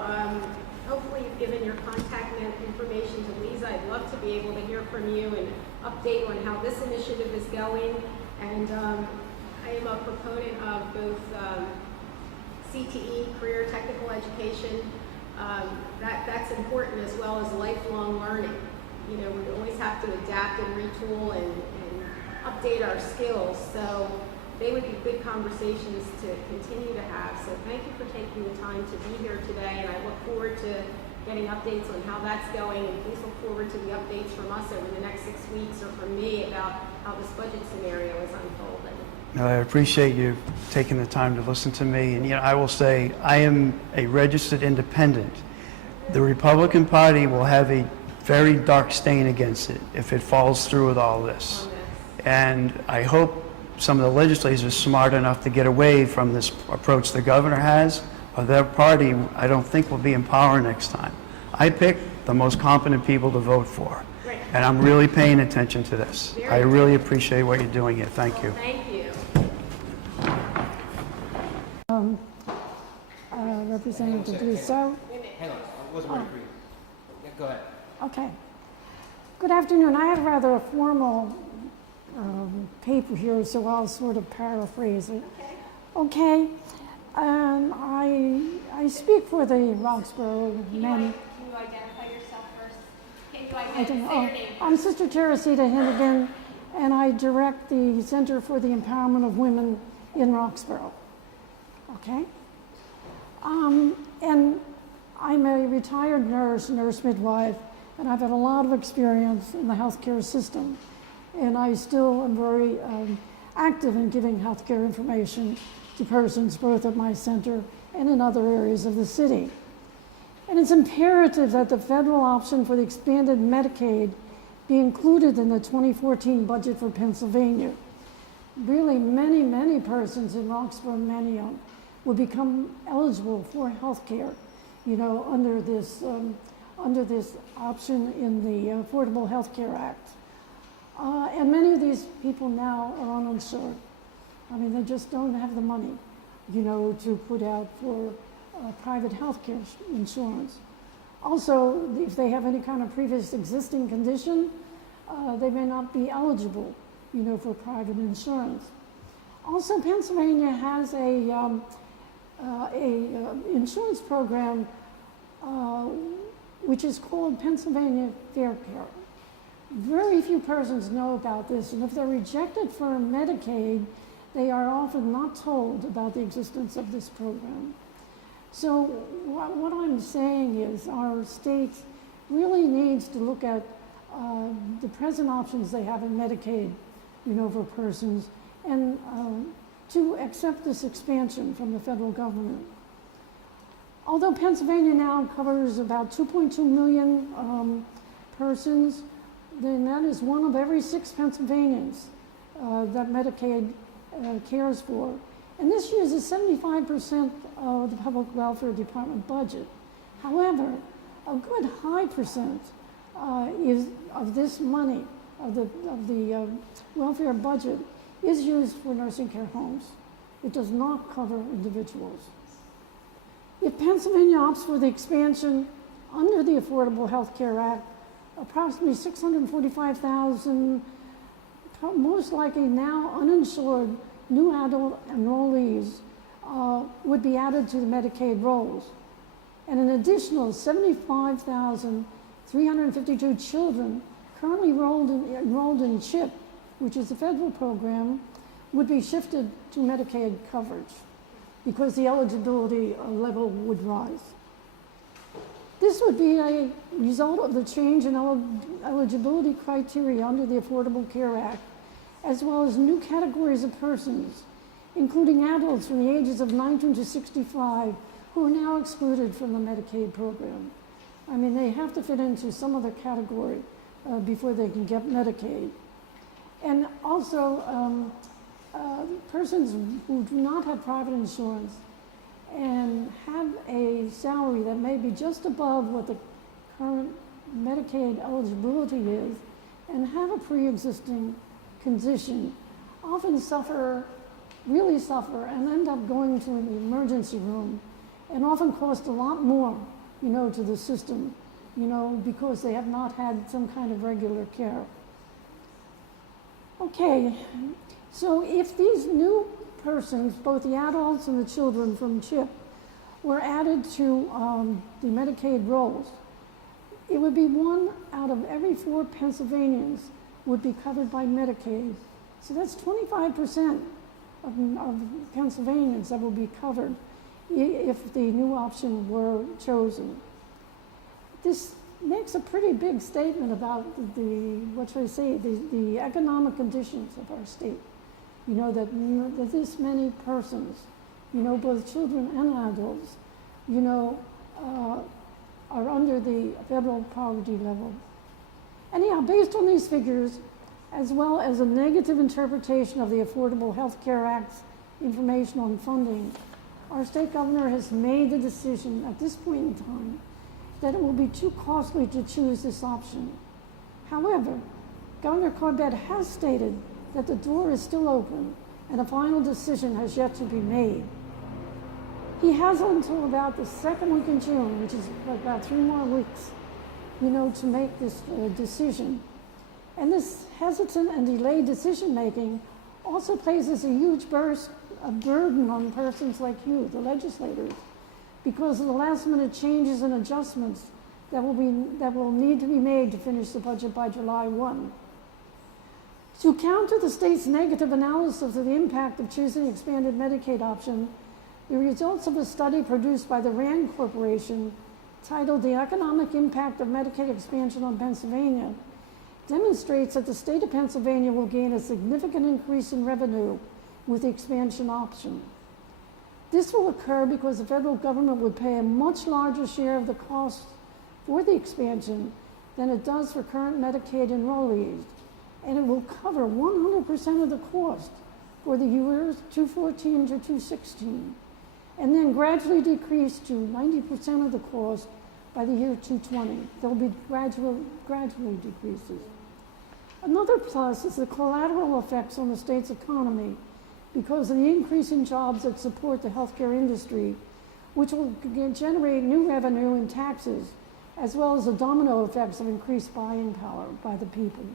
hopefully you've given your contact information to Lisa. I'd love to be able to hear from you and update on how this initiative is going. And I am a proponent of both CTE, career technical education. That's important, as well as lifelong learning. You know, we always have to adapt and retool and update our skills. So they would be good conversations to continue to have. So thank you for taking the time to be here today, and I look forward to getting updates on how that's going, and please look forward to the updates from us over the next 6 weeks, or from me, about how this budget scenario is unfolding. I appreciate you taking the time to listen to me. And, I will say, I am a registered independent. The Republican Party will have a very dark stain against it if it falls through with all this. And I hope some of the legislators are smart enough to get away from this approach the governor has, or their party, I don't think, will be in power next time. I picked the most competent people to vote for. And I'm really paying attention to this. I really appreciate what you're doing here. Thank you. Thank you. Representative DeLissio. Hang on, I wasn't ready for you. Yeah, go ahead. Okay. Good afternoon. I have rather a formal paper here, so I'll sort of paraphrase it. Okay. I speak for the Roxborough men. Can you identify yourself first? Can you I don't know. say your name? I'm Sister Teresita Hennigan, and I direct the Center for the Empowerment of Women in Roxborough. Okay? And I'm a retired nurse midwife, and I've had a lot of experience in the healthcare system. And I still am very active in giving healthcare information to persons both at my center and in other areas of the city. And it's imperative that the federal option for the expanded Medicaid be included in the 2014 budget for Pennsylvania. Really, many persons in Roxborough, many will become eligible for health care, under this option in the Affordable Health Care Act. And many of these people now are uninsured. I mean, they just don't have the money, to put out for private health care insurance. Also, if they have any kind of previous existing condition, they may not be eligible, for private insurance. Also, Pennsylvania has a insurance program which is called Pennsylvania Fair Care. Very few persons know about this, and if they're rejected for Medicaid, they are often not told about the existence of this program. So what I'm saying is our state really needs to look at the present options they have in Medicaid, for persons, and to accept this expansion from the federal government. Although Pennsylvania now covers about 2.2 million persons, then that is one of every 6 Pennsylvanians that Medicaid cares for. And this uses 75% of the Public Welfare Department budget. However, a good high percent is of this money, of the welfare budget, is used for nursing care homes. It does not cover individuals. If Pennsylvania opts for the expansion under the Affordable Health Care Act, approximately 645,000, most likely now uninsured new adult enrollees would be added to the Medicaid rolls. And an additional 75,352 children currently enrolled in CHIP, which is a federal program, would be shifted to Medicaid coverage because the eligibility level would rise. This would be a result of the change in eligibility criteria under the Affordable Care Act, as well as new categories of persons, including adults from the ages of 19 to 65, who are now excluded from the Medicaid program. I mean, they have to fit into some other category before they can get Medicaid. And also, persons who do not have private insurance and have a salary that may be just above what the current Medicaid eligibility is and have a pre-existing condition often really suffer and end up going to an emergency room and often cost a lot more, to the system, because they have not had some kind of regular care. Okay, so if these new persons, both the adults and the children from CHIP, were added to the Medicaid rolls, it would be 1 out of every 4 Pennsylvanians would be covered by Medicaid. So that's 25% of Pennsylvanians that will be covered if the new option were chosen. This makes a pretty big statement about the economic conditions of our state. that this many persons, both children and adults, are under the federal poverty level. Anyhow, based on these figures, as well as a negative interpretation of the Affordable Health Care Act's information on funding, our state governor has made the decision at this point in time that it will be too costly to choose this option. However, Governor Corbett has stated that the door is still open and a final decision has yet to be made. He has until about the second week in June, which is about 3 more weeks, to make this decision. And this hesitant and delayed decision-making also places a huge burden on persons like you, the legislators, because of the last-minute changes and adjustments that will need to be made to finish the budget by July 1. To counter the state's negative analysis of the impact of choosing the expanded Medicaid option, the results of a study produced by the RAND Corporation, titled "The Economic Impact of Medicaid Expansion on Pennsylvania," demonstrates that the state of Pennsylvania will gain a significant increase in revenue with the expansion option. This will occur because the federal government would pay a much larger share of the cost for the expansion than it does for current Medicaid enrollees, and it will cover 100% of the cost for the years 2014 to 2016, and then gradually decrease to 90% of the cost by the year 2020. There will be gradually decreases. Another plus is the collateral effects on the state's economy because of the increase in jobs that support the healthcare industry, which will generate new revenue and taxes, as well as the domino effects of increased buying power by the people.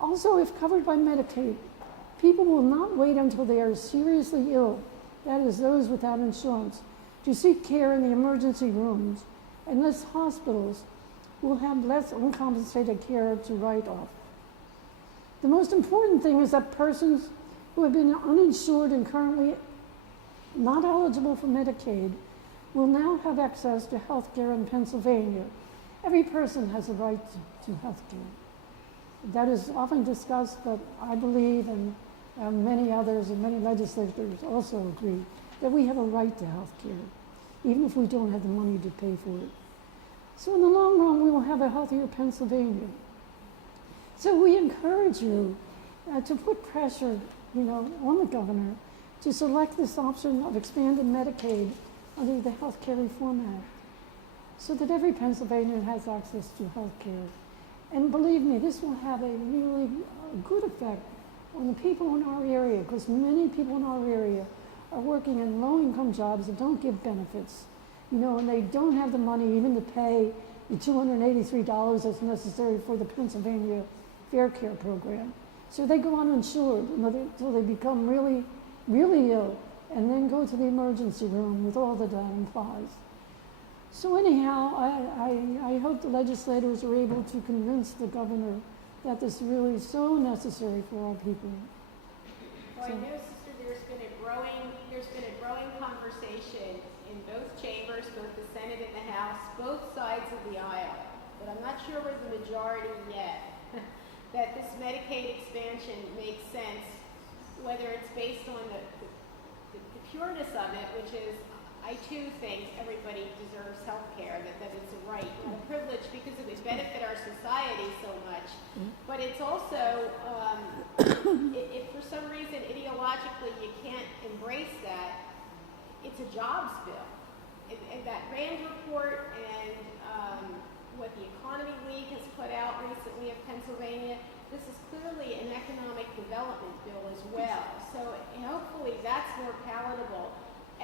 Also, if covered by Medicaid, people will not wait until they are seriously ill, that is, those without insurance, to seek care in the emergency rooms, and less hospitals will have less uncompensated care to write off. The most important thing is that persons who have been uninsured and currently not eligible for Medicaid will now have access to health care in Pennsylvania. Every person has a right to health care. That is often discussed, but I believe, and many others and many legislators also agree, that we have a right to health care, even if we don't have the money to pay for it. So in the long run, we will have a healthier Pennsylvania. So we encourage you to put pressure, on the governor to select this option of expanded Medicaid under the Health Care Reform Act, so that every Pennsylvanian has access to health care. And believe me, this will have a really good effect on the people in our area, because many people in our area are working in low-income jobs that don't give benefits, and they don't have the money even to pay the $283 that's necessary for the Pennsylvania Fair Care program. So they go uninsured until they become really, really ill, and then go to the emergency room with all that implies. So anyhow, I hope the legislators are able to convince the governor that this really is so necessary for all people. Well, I know, Sister, there's been a growing conversation in both chambers, both the Senate and the House, both sides of the aisle, but I'm not sure we're the majority yet, that this Medicaid expansion makes sense, whether it's based on the pureness of it, which is, I too think everybody deserves health care, that it's a right, not a privilege, because it would benefit our society so much. But it's also, if for some reason ideologically you can't embrace that, it's a jobs bill. And that RAND report and what the Economy League has put out recently of Pennsylvania, this is clearly an economic development bill as well. So hopefully that's more palatable.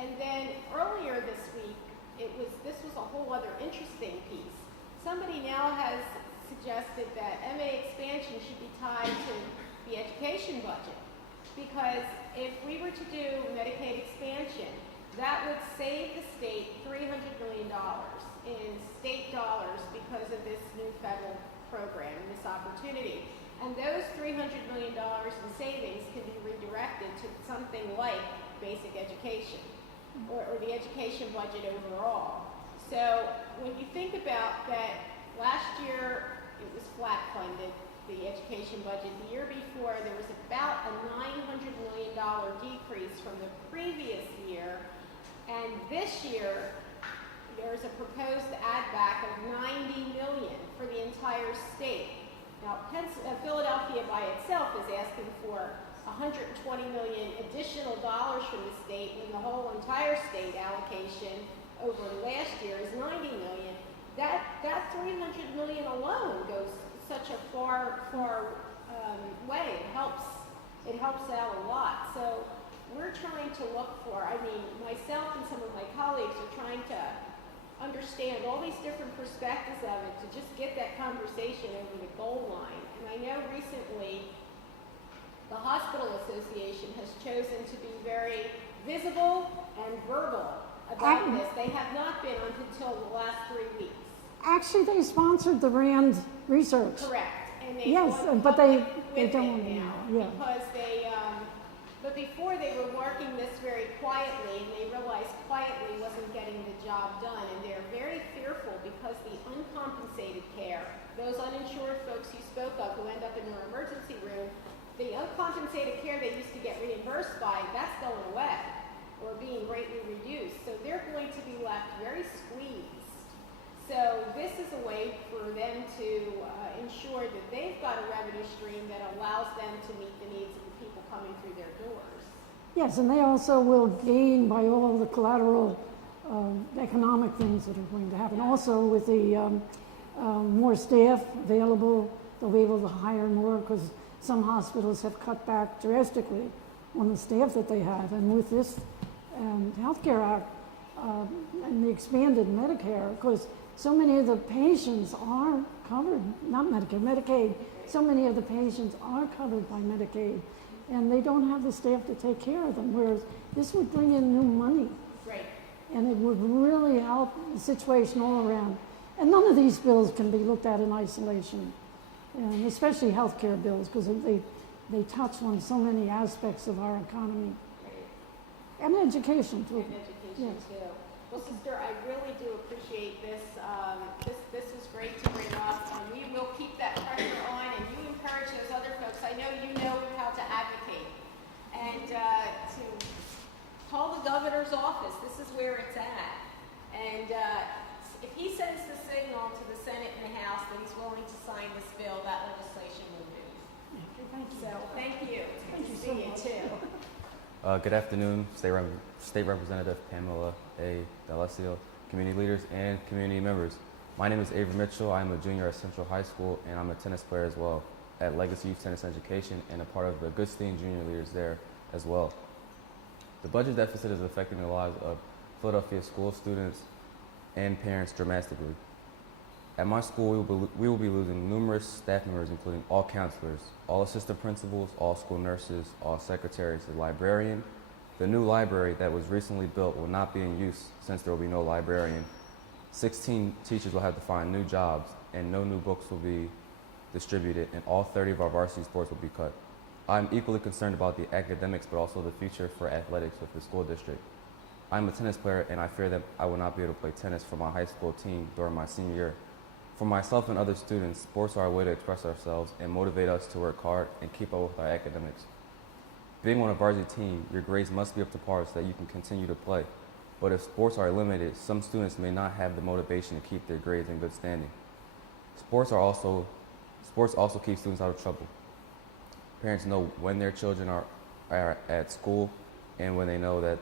And then earlier this week, this was a whole other interesting piece. Somebody now has suggested that MA expansion should be tied to the education budget, because if we were to do Medicaid expansion, that would save the state $300 million in state dollars because of this new federal program, this opportunity. And those $300 million in savings can be redirected to something like basic education or the education budget overall. So when you think about that, last year it was flat funded, the education budget. The year before there was about a $900 increase from the previous year. And this year, there's a proposed add back of $90 million for the entire state. Now, Philadelphia by itself is asking for $120 million additional dollars from the state when the whole entire state allocation over last year is $90 million. That $300 million alone goes such a far way. It helps out a lot. So we're trying to look for, I mean, myself and some of my colleagues are trying to understand all these different perspectives of it to just get that conversation over the goal line. And I know recently the Hospital Association has chosen to be very visible and verbal about this. They have not been until the last 3 weeks. Actually, they sponsored the RAND research. Correct. And they Yes, went but they with don't it now, now yeah. because they, but before they were working this very quietly, and they realized quietly wasn't getting the job done, and they're very fearful because the uncompensated care, those uninsured folks you spoke of who end up in your emergency room, the uncompensated care they used to get reimbursed by, that's going away or being greatly reduced. So they're going to be left very squeezed. So this is a way for them to ensure that they've got a revenue stream that allows them to meet the needs of the people coming through their doors. Yes, and they also will gain by all the collateral economic things that are going to happen. Also with the more staff available, they'll be able to hire more because some hospitals have cut back drastically on the staff that they have. And with this Healthcare Act and the expanded Medicare, because so many of the patients are covered, not Medicare, Medicaid, so many of the patients are covered by Medicaid, and they don't have the staff to take care of them, whereas this would bring in new money. Right. And it would really help the situation all around. And none of these bills can be looked at in isolation, and especially healthcare bills, because they touch on so many aspects of our economy. And education, too. And education too. Well, sister, I really do appreciate this. This is great to bring up, and we will keep that pressure on. And you encourage those other folks. I know you know how to advocate and to call the governor's office. This is where it's at. And if he sends the signal to the Senate and the House that he's willing to sign this bill, that legislation will move. Thank you. So thank you. It's good to see you too. Good afternoon, State Representative Pamela A. DeLissio, community leaders, and community members. My name is Avery Mitchell. I'm a junior at Central High School, and I'm a tennis player as well at Legacy Youth Tennis Education and a part of the Goodstein junior leaders there as well. The budget deficit is affecting the lives of Philadelphia school students and parents dramatically. At my school, we will be losing numerous staff members, including all counselors, all assistant principals, all school nurses, all secretaries, the librarian. The new library that was recently built will not be in use since there will be no librarian. 16 teachers will have to find new jobs, and no new books will be distributed, and all 30 of our varsity sports will be cut. I'm equally concerned about the academics, but also the future for athletics with the school district. I'm a tennis player, and I fear that I will not be able to play tennis for my high school team during my senior year. For myself and other students, sports are a way to express ourselves and motivate us to work hard and keep up with our academics. Being on a varsity team, your grades must be up to par so that you can continue to play. But if sports are limited, some students may not have the motivation to keep their grades in good standing. Sports also keep students out of trouble. Parents know when their children are at school and when they know that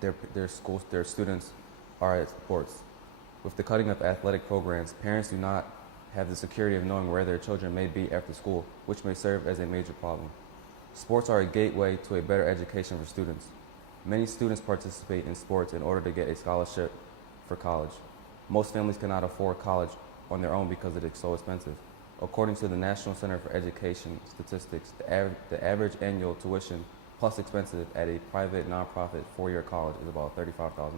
their students are at sports. With the cutting of athletic programs, parents do not have the security of knowing where their children may be after school, which may serve as a major problem. Sports are a gateway to a better education for students. Many students participate in sports in order to get a scholarship for college. Most families cannot afford college on their own because it is so expensive. According to the National Center for Education Statistics, the average annual tuition plus expenses at a private nonprofit four-year college is about $35,000.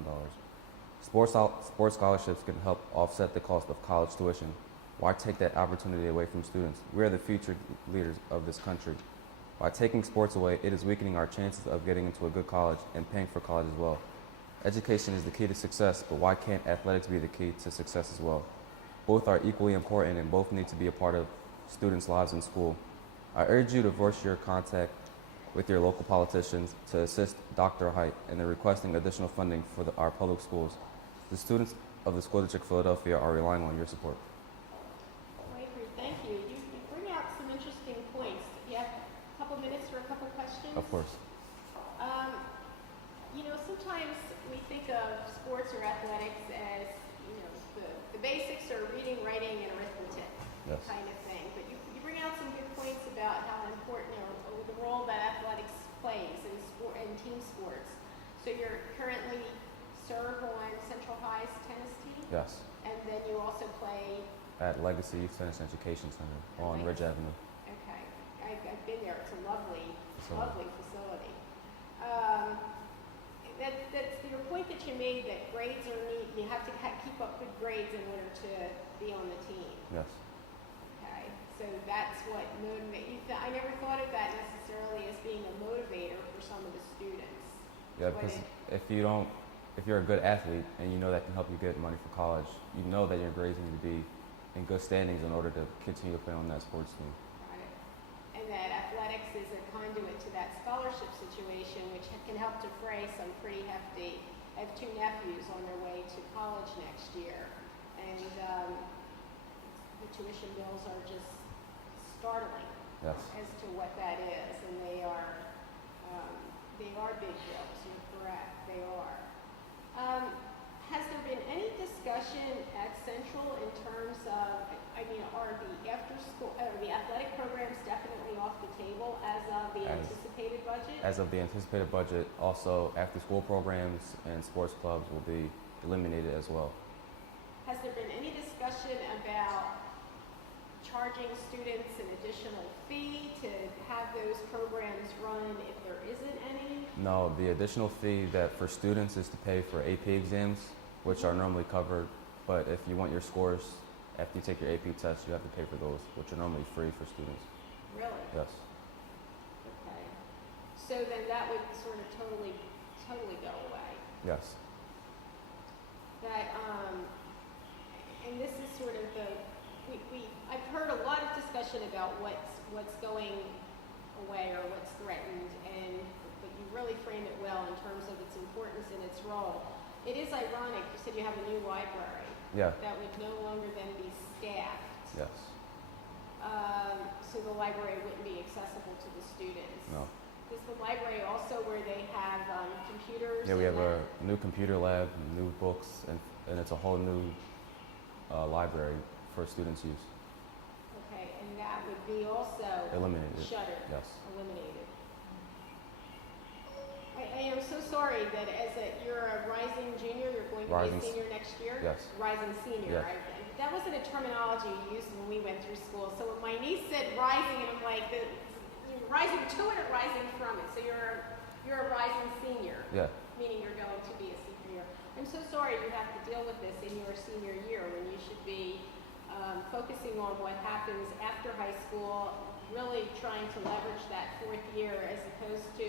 Sports scholarships can help offset the cost of college tuition. Why take that opportunity away from students? We are the future leaders of this country. By taking sports away, it is weakening our chances of getting into a good college and paying for college as well. Education is the key to success, but why can't athletics be the key to success as well? Both are equally important and both need to be a part of students' lives in school. I urge you to voice your contact with your local politicians to assist Dr. Height in the requesting additional funding for our public schools. The students of the School District Philadelphia are relying on your support. Wayford, thank you. You bring out some interesting points. You have a couple minutes for a couple questions? Of course. You know, sometimes we think of sports or athletics as, you know, the basics are reading, writing, and arithmetic Yes. kind of thing. But you bring out some good points about how important or the role that athletics plays in sport and team sports. So you're currently serve on Central High's tennis team, Yes. and then you also play. At Legacy Youth Tennis Education Center on Ridge Avenue. Okay, I've been there. It's a lovely Facility. facility. That's your point that you made, that grades are neat. You have to keep up good grades in order to be on the team. Yes. Okay, so that's what motivates you. I never thought of that necessarily as being a motivator for some of the students. Yeah, because if you're a good athlete and you know that can help you get money for college, you know that your grades need to be in good standings in order to continue to play on that sports team. Right. And that athletics is a conduit to that scholarship situation, which can help defray some pretty hefty. I have two nephews on their way to college next year, and the tuition bills are just startling Yes. as to what that is, and they are big bills. You're correct, they are. Has there been any discussion at Central in terms of, I mean, are the after school, the athletic programs definitely off the table as of the anticipated budget? As of the anticipated budget, also after-school programs and sports clubs will be eliminated as well. Has there been any discussion about charging students an additional fee to have those programs run if there isn't any? No, the additional fee that for students is to pay for AP exams, which are normally covered, but if you want your scores after you take your AP test, you have to pay for those, which are normally free for students. Really? Yes. Okay. So then that would sort of totally go away. Yes. That, and this is sort of I've heard a lot of discussion about what's going away or what's threatened, but you really frame it well in terms of its importance and its role. It is ironic, you said you have a new library. Yeah. That would no longer then be staffed. Yes. So the library wouldn't be accessible to the students. No. Is the library also where they have computers? Yeah, we and have a new computer lab, new books, and it's a whole new library for students' use. Okay, and that would be also Eliminated. shuttered. Yes. Eliminated. I am so sorry that you're a rising junior, you're going to Rising be a senior next year? Yes. Rising senior. Yes. That wasn't a terminology you used when we went through school. So when my niece said rising, and I'm like, you're rising to it or rising from it? So you're a rising senior. Yeah. Meaning you're going to be a senior. I'm so sorry you have to deal with this in your senior year when you should be focusing on what happens after high school, really trying to leverage that fourth year as opposed to,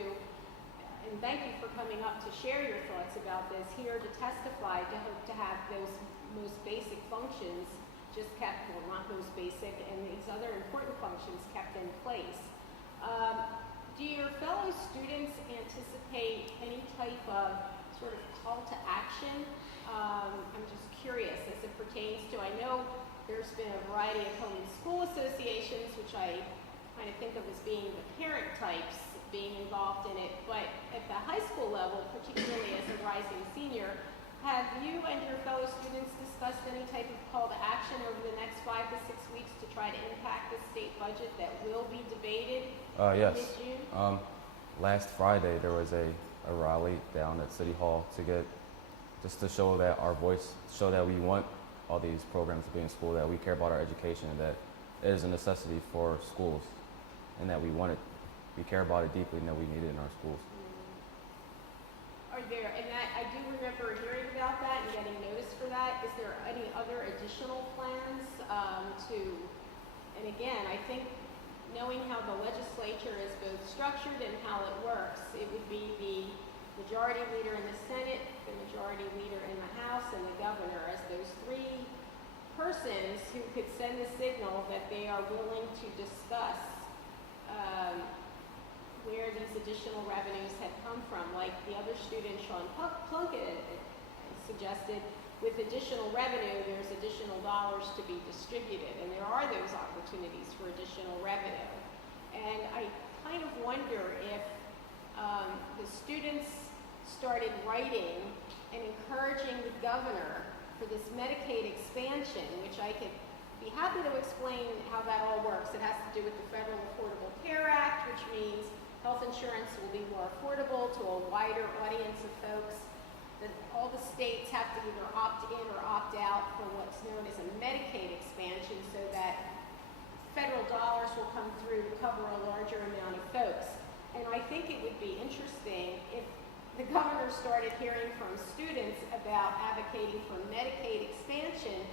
and thank you for coming up to share your thoughts about this, here to testify, to hope to have those most basic functions just kept, well, not most basic, and these other important functions kept in place. Do your fellow students anticipate any type of sort of call to action? I'm just curious as it pertains to, I know there's been a variety of home and school associations, which I kind of think of as being the parent types being involved in it, but at the high school level, particularly as a rising senior, have you and your fellow students discussed any type of call to action over the next 5 to 6 weeks to try to impact the state budget that will be debated in Yes. mid-June? Last Friday there was a rally down at City Hall just to show that our voice, show that we want all these programs to be in school, that we care about our education, and that it is a necessity for schools, and that we care about it deeply, and that we need it in our schools. Are there, and I do remember hearing about that and getting notice for that. Is there any other additional plans and again, I think knowing how the legislature is both structured and how it works, it would be the majority leader in the Senate, the majority leader in the House, and the governor as those three persons who could send a signal that they are willing to discuss where these additional revenues had come from. Like the other student, Sean Plunkett, suggested, with additional revenue, there's additional dollars to be distributed, and there are those opportunities for additional revenue. And I kind of wonder if the students started writing and encouraging the governor for this Medicaid expansion, which I could be happy to explain how that all works. It has to do with the Federal Affordable Care Act, which means health insurance will be more affordable to a wider audience of folks. That all the states have to either opt in or opt out for what's known as a Medicaid expansion, so that federal dollars will come through to cover a larger amount of folks. And I think it would be interesting if the governor started hearing from students about advocating for Medicaid expansion,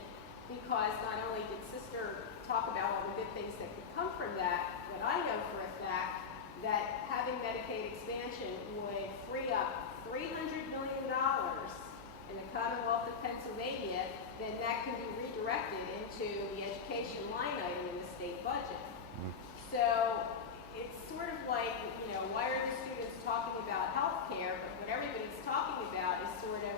because not only did Sister talk about all the good things that could come from that, but I know for a fact that having Medicaid expansion would free up $300 million in the Commonwealth of Pennsylvania, then that can be redirected into the education line item in the state budget. So it's sort of like, you know, why are the students talking about health care, but what everybody's talking about is sort of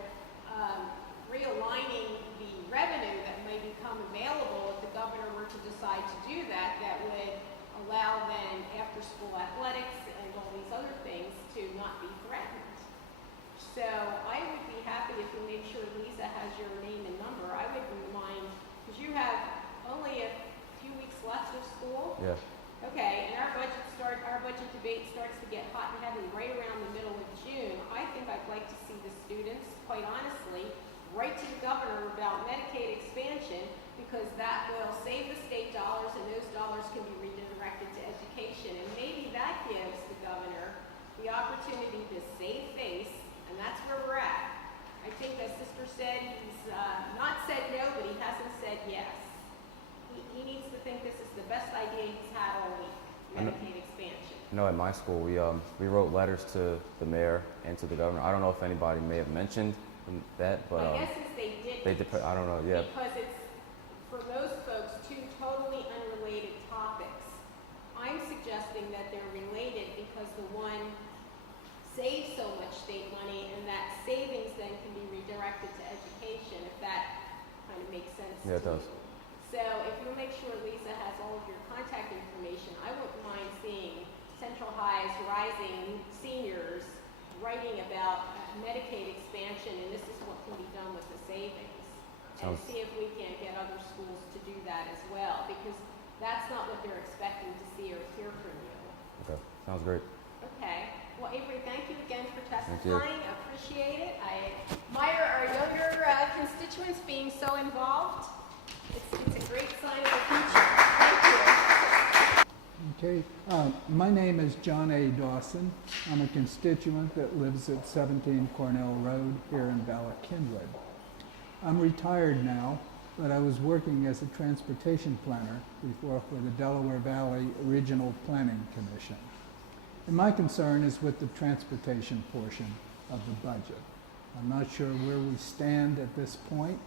realigning the revenue that may become available if the governor were to decide to do that, that would allow then after-school athletics and all these other things to not be threatened. So I would be happy if we make sure Lisa has your name and number. I wouldn't mind, because you have only a few weeks left of school. Yeah. Okay, and our budget debate starts to get hot and heavy right around the middle of June. I think I'd like to see the students, quite honestly, write to the governor about Medicaid expansion, because that will save the state dollars, and those dollars can be redirected to education. And maybe that gives the governor the opportunity to save face, and that's where we're at. I think, as Sister said, he's not said no, but he hasn't said yes. He needs to think this is the best idea he's had all week, Medicaid expansion. You know, at my school, we wrote letters to the mayor and to the governor. I don't know if anybody may have mentioned that, but My guess is they didn't. I don't know. Yeah. Because it's, for most folks, two totally unrelated topics. I'm suggesting that they're related because the one saves so much state money, and that savings then can be redirected to education, if that kind of makes sense to you. Yeah, it does. So if you'll make sure Lisa has all of your contact information, I wouldn't mind seeing Central High's rising seniors writing about Medicaid expansion, and this is what can be done with the savings. And see if we can't get other schools to do that as well, because that's not what they're expecting to see or hear from you. Okay. Sounds great. Okay. Well, Avery, thank you again for Thank you. testifying. Appreciate it. I admire our younger constituents being so involved. It's a great sign of the future. Thank you. Okay, my name is John A. Dawson. I'm a constituent that lives at 17 Cornell Road here in Bala-Cynwyd. I'm retired now, but I was working as a transportation planner before for the Delaware Valley Regional Planning Commission. And my concern is with the transportation portion of the budget. I'm not sure where we stand at this point,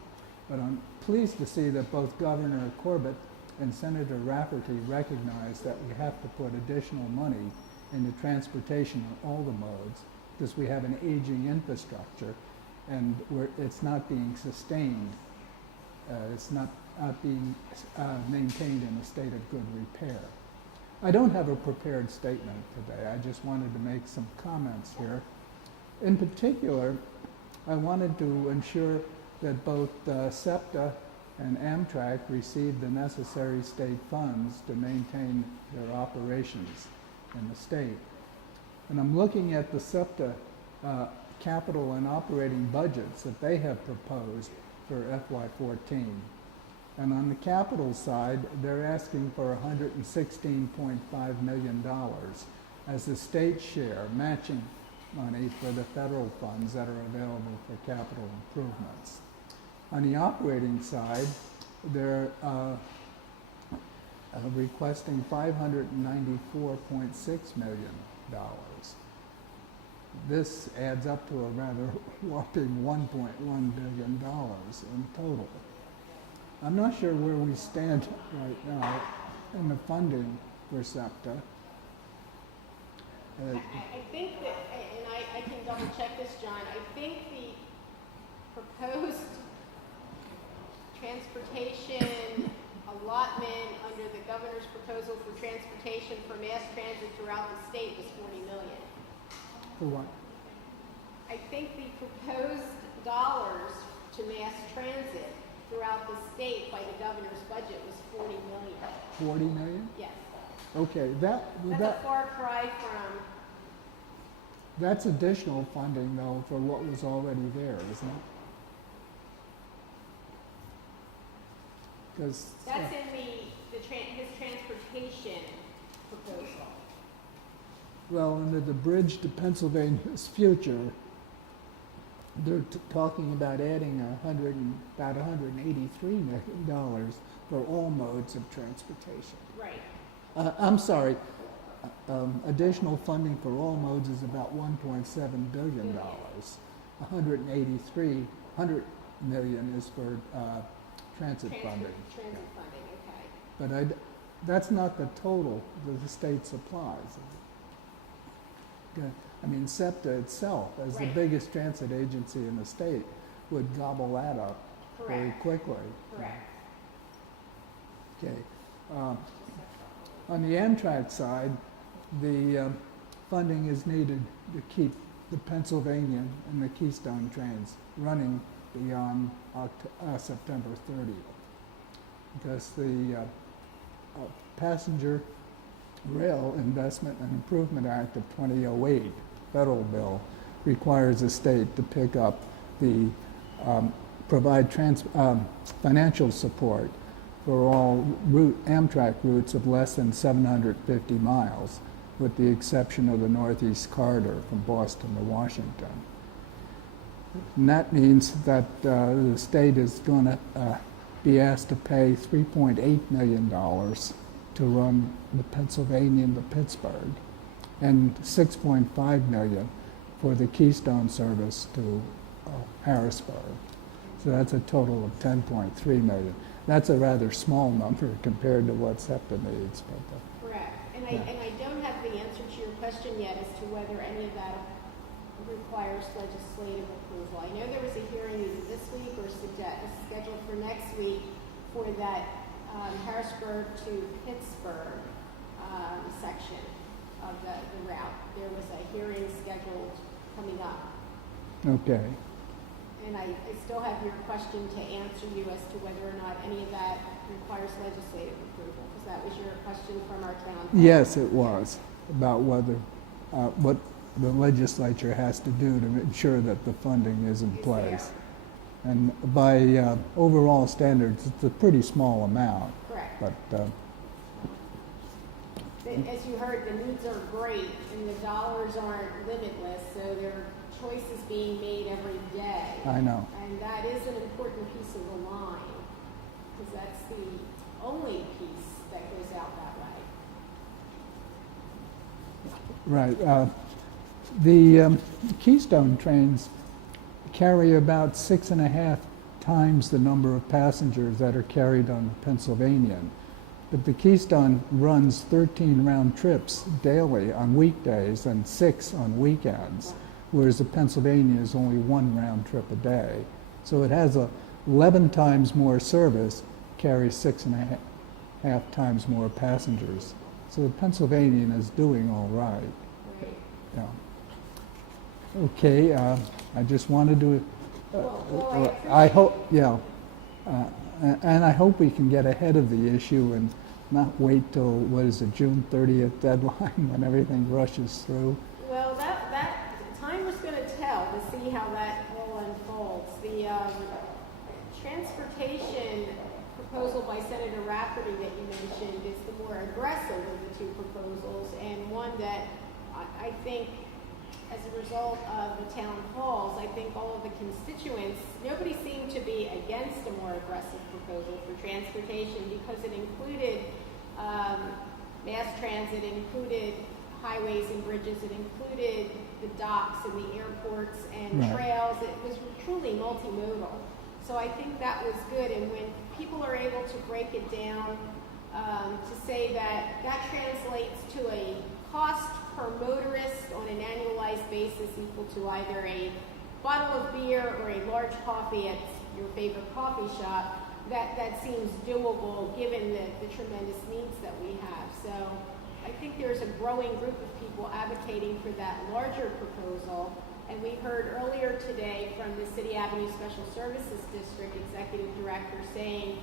but I'm pleased to see that both Governor Corbett and Senator Rafferty recognize that we have to put additional money into transportation on all the modes, because we have an aging infrastructure and it's not being sustained. It's not being maintained in a state of good repair. I don't have a prepared statement today. I just wanted to make some comments here. In particular, I wanted to ensure that both Septa and Amtrak receive the necessary state funds to maintain their operations in the state. And I'm looking at the Septa capital and operating budgets that they have proposed for FY14. And on the capital side, they're asking for $116.5 million as the state share, matching money for the federal funds that are available for capital improvements. On the operating side, they're requesting $594.6 million. This adds up to a rather whopping $1.1 billion in total. I'm not sure where we stand right now in the funding for Septa. I think that, and I can double check this, John, I think the proposed transportation allotment under the governor's proposal for transportation for mass transit throughout the state was 40 million. For what? I think the proposed dollars to mass transit throughout the state by the governor's budget was 40 million. 40 million? Yes. Okay, That's a far cry from, that's additional funding though for what was already there, isn't it? Because that's in his transportation proposal. well, under the Bridge to Pennsylvania's Future, they're talking about adding about $183 million for all modes of transportation. Right. I'm sorry, additional funding for all modes is about $1.7 billion. 100 million is for transit funding. Transit funding, okay. But that's not the total that the state supplies. Okay. I mean, Septa itself, as the Right. biggest transit agency in the state, would gobble that up very Correct. quickly. Correct. Okay. On the Amtrak side, the funding is needed to keep the Pennsylvania and the Keystone trains running beyond September 30th. Because the Passenger Rail Investment and Improvement Act of 2008, federal bill, requires the state to pick up the, provide financial support for all Amtrak routes of less than 750 miles, with the exception of the Northeast Corridor from Boston to Washington. And that means that the state is going to be asked to pay $3.8 million to run the Pennsylvania to Pittsburgh, and $6.5 million for the Keystone service to Harrisburg. So that's a total of $10.3 million. That's a rather small number compared to what Septa needs. But, Correct. And yeah. I don't have the answer to your question yet as to whether any of that requires legislative approval. I know there was a hearing either this week or scheduled for next week for that Harrisburg to Pittsburgh section of the route. There was a hearing scheduled coming up. okay. And I still have your question to answer you as to whether or not any of that requires legislative approval, because that was your question from our town hall. Yes, it was, about whether, what the legislature has to do to ensure that the funding is in place. And by overall standards, it's a pretty small amount. Correct. But As you heard, the needs are great and the dollars aren't limitless, so there are choices being made every day. I know. And that is an important piece of the line, because that's the only piece that goes out that way. Right. The Keystone trains carry about 6.5 times the number of passengers that are carried on the Pennsylvanian. But the Keystone runs 13 round trips daily on weekdays and 6 on weekends, whereas the Pennsylvania is only 1 round trip a day. So it has 11 times more service, carries 6.5 times more passengers. So the Pennsylvanian is doing all right. Right. Yeah. Okay, I just wanted to, I I hope, yeah, and I hope we can get ahead of the issue and not wait till, what is it, June 30th deadline when everything rushes through. Well, that time was going to tell to see how that all unfolds. The transportation proposal by Senator Rafferty that you mentioned is the more aggressive of the two proposals, and one that I think, as a result of the town halls, I think all of the constituents, nobody seemed to be against a more aggressive proposal for transportation because it included mass transit, it included highways and bridges, it included the docks and the airports and Right. trails. It was truly multimodal. So I think that was good, and when people are able to break it down to say that that translates to a cost per motorist on an annualized basis equal to either a bottle of beer or a large coffee at your favorite coffee shop, that seems doable given the tremendous needs that we have. So I think there's a growing group of people advocating for that larger proposal. And we heard earlier today from the City Avenue Special Services District Executive Director saying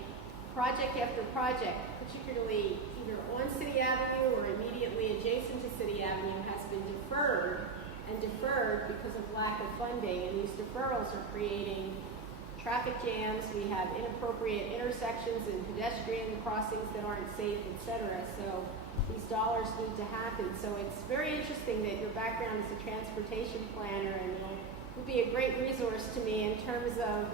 project after project, particularly either on City Avenue or immediately adjacent to City Avenue, has been deferred because of lack of funding. And these deferrals are creating traffic jams. We have inappropriate intersections and pedestrian crossings that aren't safe, etc. So these dollars need to happen. So it's very interesting that your background as a transportation planner, and will be a great resource to me in terms of,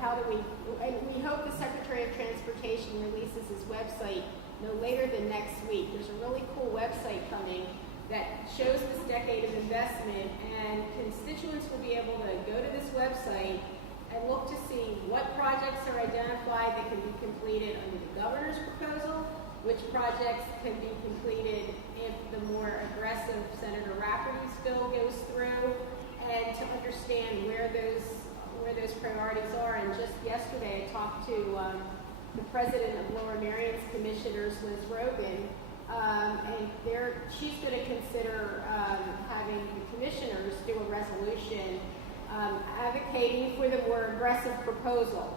how do we, and we hope the Secretary of Transportation releases his website no later than next week. There's a really cool website coming that shows this decade of investment, and constituents will be able to go to this website and look to see what projects are identified that can be completed under the governor's proposal, which projects can be completed if the more aggressive Senator Rafferty's bill goes through, and to understand where those priorities are. And just yesterday I talked to the president of Lower Merion's commissioners, Liz Rogan, and she's going to consider having the commissioners do a resolution advocating for the more aggressive proposal.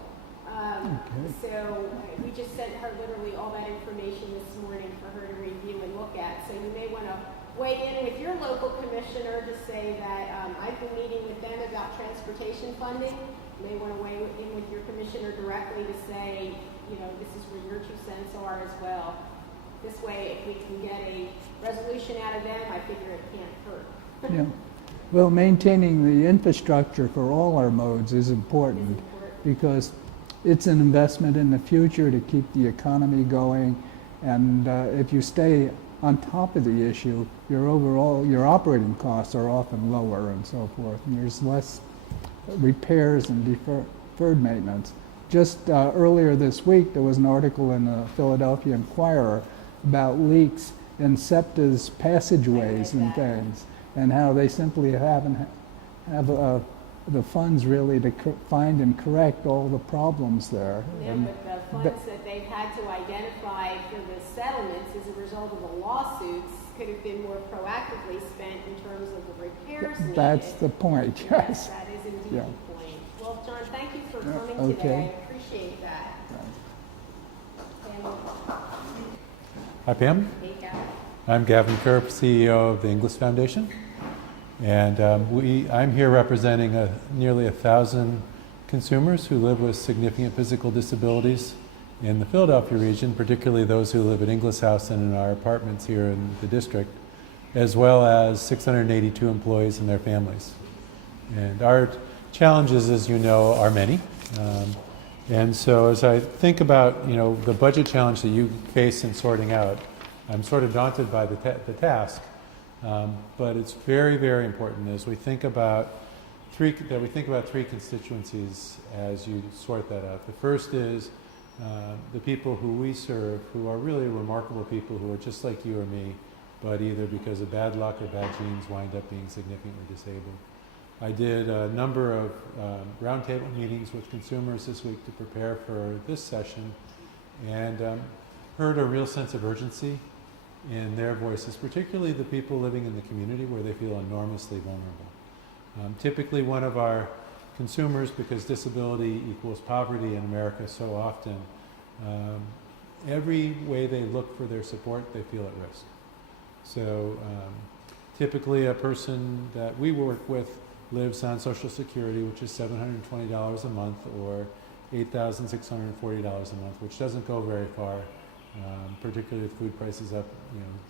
So we just sent her literally all that information this morning for her to review and look at. So you may want to weigh in with your local commissioner to say that I've been meeting with them about transportation funding. You may want to weigh in with your commissioner directly to say, this is where your 2 cents are as well. This way, if we can get a resolution out of them, I figure it can't hurt. Yeah. Well, maintaining the infrastructure for all our modes is important because it's an investment in the future to keep the economy going. And if you stay on top of the issue, your operating costs are often lower and so forth. And there's less repairs and deferred maintenance. Just earlier this week, there was an article in the Philadelphia Inquirer about leaks in Septa's passageways and things, and how they simply haven't have the funds really to find and correct all the problems there. Yeah, but the funds that they've had to identify for the settlements as a result of the lawsuits could have been more proactively spent in terms of the repairs needed. That's the point, yes. That is indeed Yeah. the point. Well, John, thank you for coming today. I appreciate that. And Hi, Pam. hey, Gavin. I'm Gavin Kerp, CEO of the Inglis Foundation. And I'm here representing nearly 1,000 consumers who live with significant physical disabilities in the Philadelphia region, particularly those who live at Inglis House and in our apartments here in the district, as well as 682 employees and their families. And our challenges, as you know, are many. And so as I think about, the budget challenge that you face in sorting out, I'm sort of daunted by the task. But it's very, very important as we think about three constituencies as you sort that out. The first is the people who we serve, who are really remarkable people who are just like you or me, but either because of bad luck or bad genes wind up being significantly disabled. I did a number of roundtable meetings with consumers this week to prepare for this session, and heard a real sense of urgency in their voices, particularly the people living in the community where they feel enormously vulnerable. Typically one of our consumers, because disability equals poverty in America so often, every way they look for their support, they feel at risk. So typically a person that we work with lives on Social Security, which is $720 a month, or $8,640 a month, which doesn't go very far, particularly with food prices up,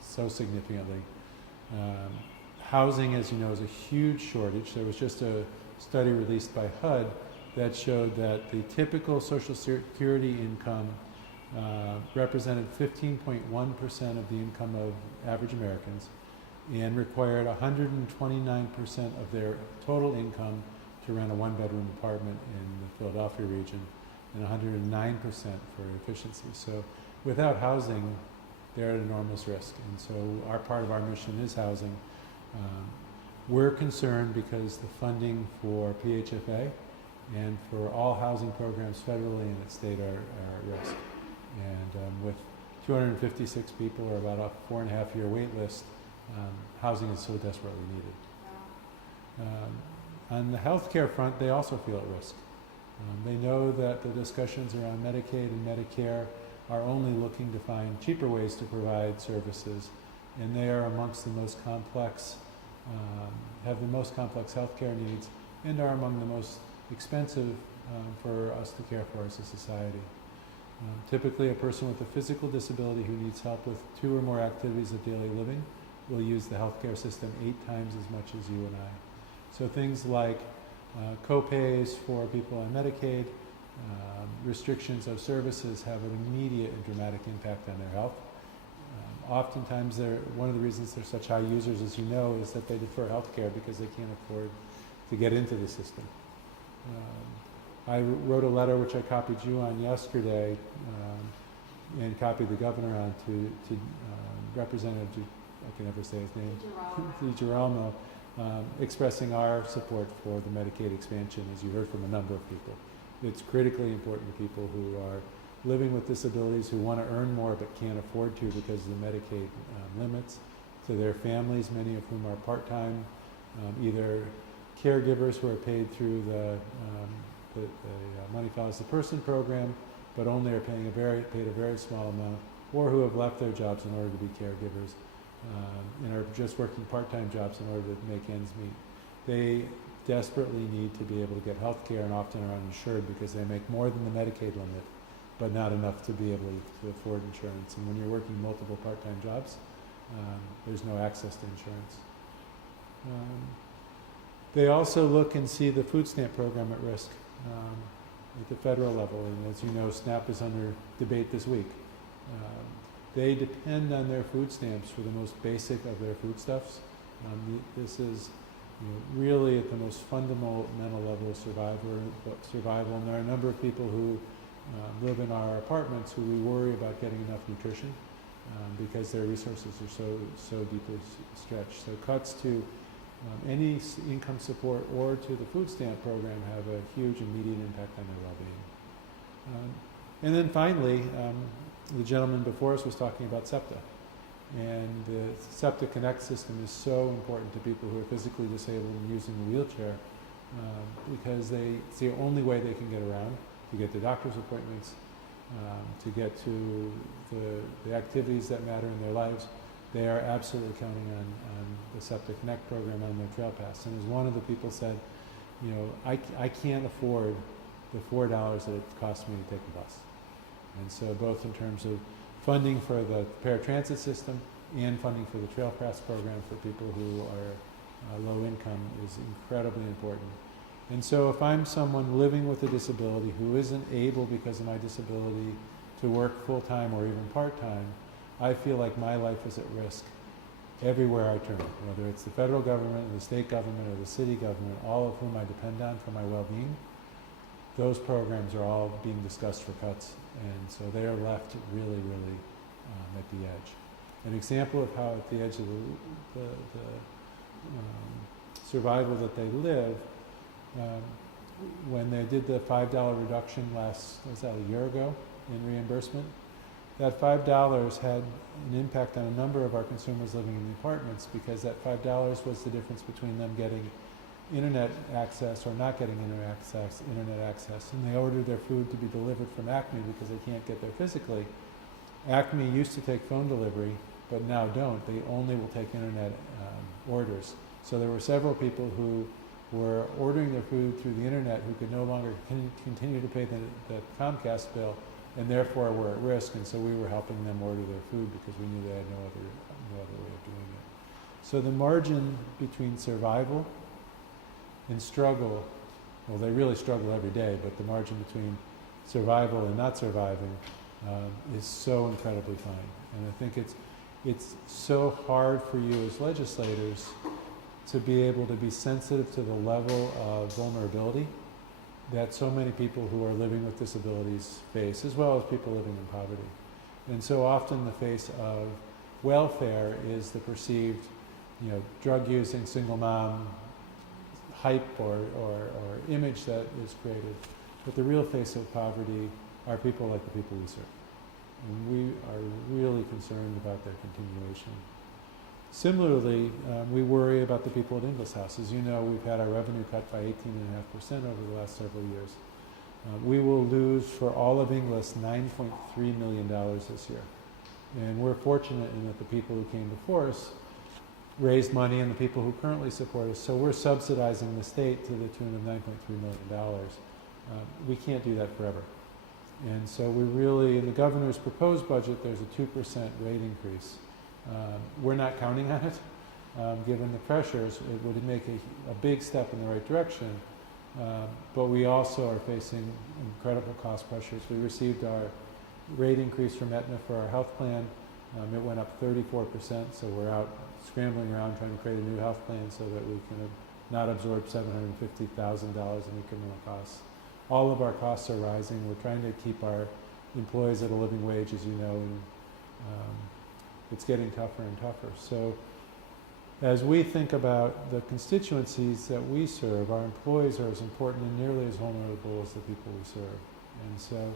so significantly. Housing, as you know, is a huge shortage. There was just a study released by HUD that showed that the typical Social Security income represented 15.1% of the income of average Americans, and required 129% of their total income to rent a one-bedroom apartment in the Philadelphia region, and 109% for efficiency. So without housing, they're at enormous risk. And so our part of our mission is housing. We're concerned because the funding for PHFA and for all housing programs federally and at state are at risk. And with 256 people or about a 4.5-year wait list, housing is so desperately needed. On the healthcare front, they also feel at risk. They know that the discussions around Medicaid and Medicare are only looking to find cheaper ways to provide services, and they are amongst the most complex, have the most complex healthcare needs, and are among the most expensive for us to care for as a society. Typically, a person with a physical disability who needs help with 2 or more activities of daily living will use the healthcare system 8 times as much as you and I. So things like co-pays for people on Medicaid, restrictions of services have an immediate and dramatic impact on their health. Oftentimes, one of the reasons they're such high users, as you know, is that they defer health care because they can't afford to get into the system. I wrote a letter which I copied you on yesterday and copied the governor on to Representative, I can never say his name, DiGirolamo, expressing our support for the Medicaid expansion, as you heard from a number of people. It's critically important to people who are living with disabilities, who want to earn more but can't afford to because of the Medicaid limits, to their families, many of whom are part-time, either caregivers who are paid through the Money Follows the Person program, but only are paid a very small amount, or who have left their jobs in order to be caregivers and are just working part-time jobs in order to make ends meet. They desperately need to be able to get health care and often are uninsured because they make more than the Medicaid limit, but not enough to be able to afford insurance. And when you're working multiple part-time jobs, there's no access to insurance. They also look and see the food stamp program at risk at the federal level. And as you know, SNAP is under debate this week. They depend on their food stamps for the most basic of their foodstuffs. This is really at the most fundamental level of survival. And there are a number of people who live in our apartments who we worry about getting enough nutrition because their resources are so deeply stretched. So cuts to any income support or to the food stamp program have a huge immediate impact on their well-being. And then finally, the gentleman before us was talking about Septa. And the Septa Connect system is so important to people who are physically disabled and using a wheelchair because it's the only way they can get around, to get to doctor's appointments, to get to the activities that matter in their lives. They are absolutely counting on the Septa Connect program on their Trail Pass. And as one of the people said, I can't afford the $4 that it costs me to take a bus. And so both in terms of funding for the paratransit system and funding for the Trail Pass program for people who are low income is incredibly important. And so if I'm someone living with a disability who isn't able because of my disability to work full-time or even part-time, I feel like my life is at risk everywhere I turn, whether it's the federal government, or the state government, or the city government, all of whom I depend on for my well-being. Those programs are all being discussed for cuts, and so they are left really at the edge. An example of how at the edge of the survival that they live, when they did the $5 reduction was that a year ago in reimbursement, that $5 had an impact on a number of our consumers living in the apartments because that $5 was the difference between them getting internet access or not getting internet access. And they ordered their food to be delivered from Acme because they can't get there physically. Acme used to take phone delivery, but now don't. They only will take internet orders. So there were several people who were ordering their food through the internet who could no longer continue to pay the Comcast bill and therefore were at risk. And so we were helping them order their food because we knew they had no other way of doing it. So the margin between survival and struggle, well, they really struggle every day, but the margin between survival and not surviving is so incredibly fine. And I think it's so hard for you as legislators to be able to be sensitive to the level of vulnerability that so many people who are living with disabilities face, as well as people living in poverty. And so often the face of welfare is the perceived, drug-using single mom hype or image that is created. But the real face of poverty are people like the people we serve. And we are really concerned about their continuation. Similarly, we worry about the people at Ingalls House. As you know, we've had our revenue cut by 18.5% over the last several years. We will lose for all of Inglis $9.3 million this year. And we're fortunate in that the people who came before us raised money and the people who currently support us. So we're subsidizing the state to the tune of $9.3 million. We can't do that forever. And so we really, in the governor's proposed budget, there's a 2% rate increase. We're not counting on it. Given the pressures, it would make a big step in the right direction. But we also are facing incredible cost pressures. We received our rate increase from Aetna for our health plan. It went up 34%, so we're out scrambling around trying to create a new health plan so that we can not absorb $750,000 in incremental costs. All of our costs are rising. We're trying to keep our employees at a living wage, as you know, and it's getting tougher and tougher. So as we think about the constituencies that we serve, our employees are as important and nearly as vulnerable as the people we serve. And so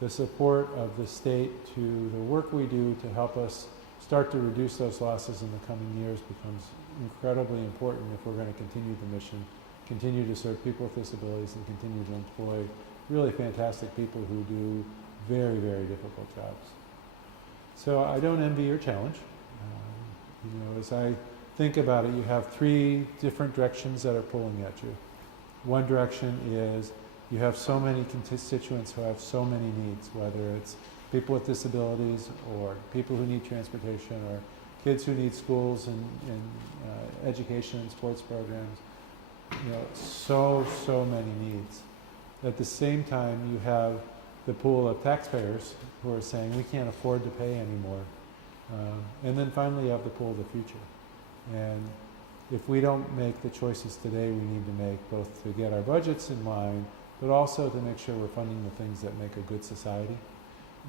the support of the state to the work we do to help us start to reduce those losses in the coming years becomes incredibly important if we're going to continue the mission, continue to serve people with disabilities, and continue to employ really fantastic people who do very, very difficult jobs. So I don't envy your challenge. As I think about it, you have three different directions that are pulling at you. One direction is you have so many constituents who have so many needs, whether it's people with disabilities or people who need transportation or kids who need schools and education and sports programs. So many needs. At the same time, you have the pool of taxpayers who are saying we can't afford to pay anymore. And then finally you have the pool of the future. And if we don't make the choices today we need to make, both to get our budgets in line, but also to make sure we're funding the things that make a good society,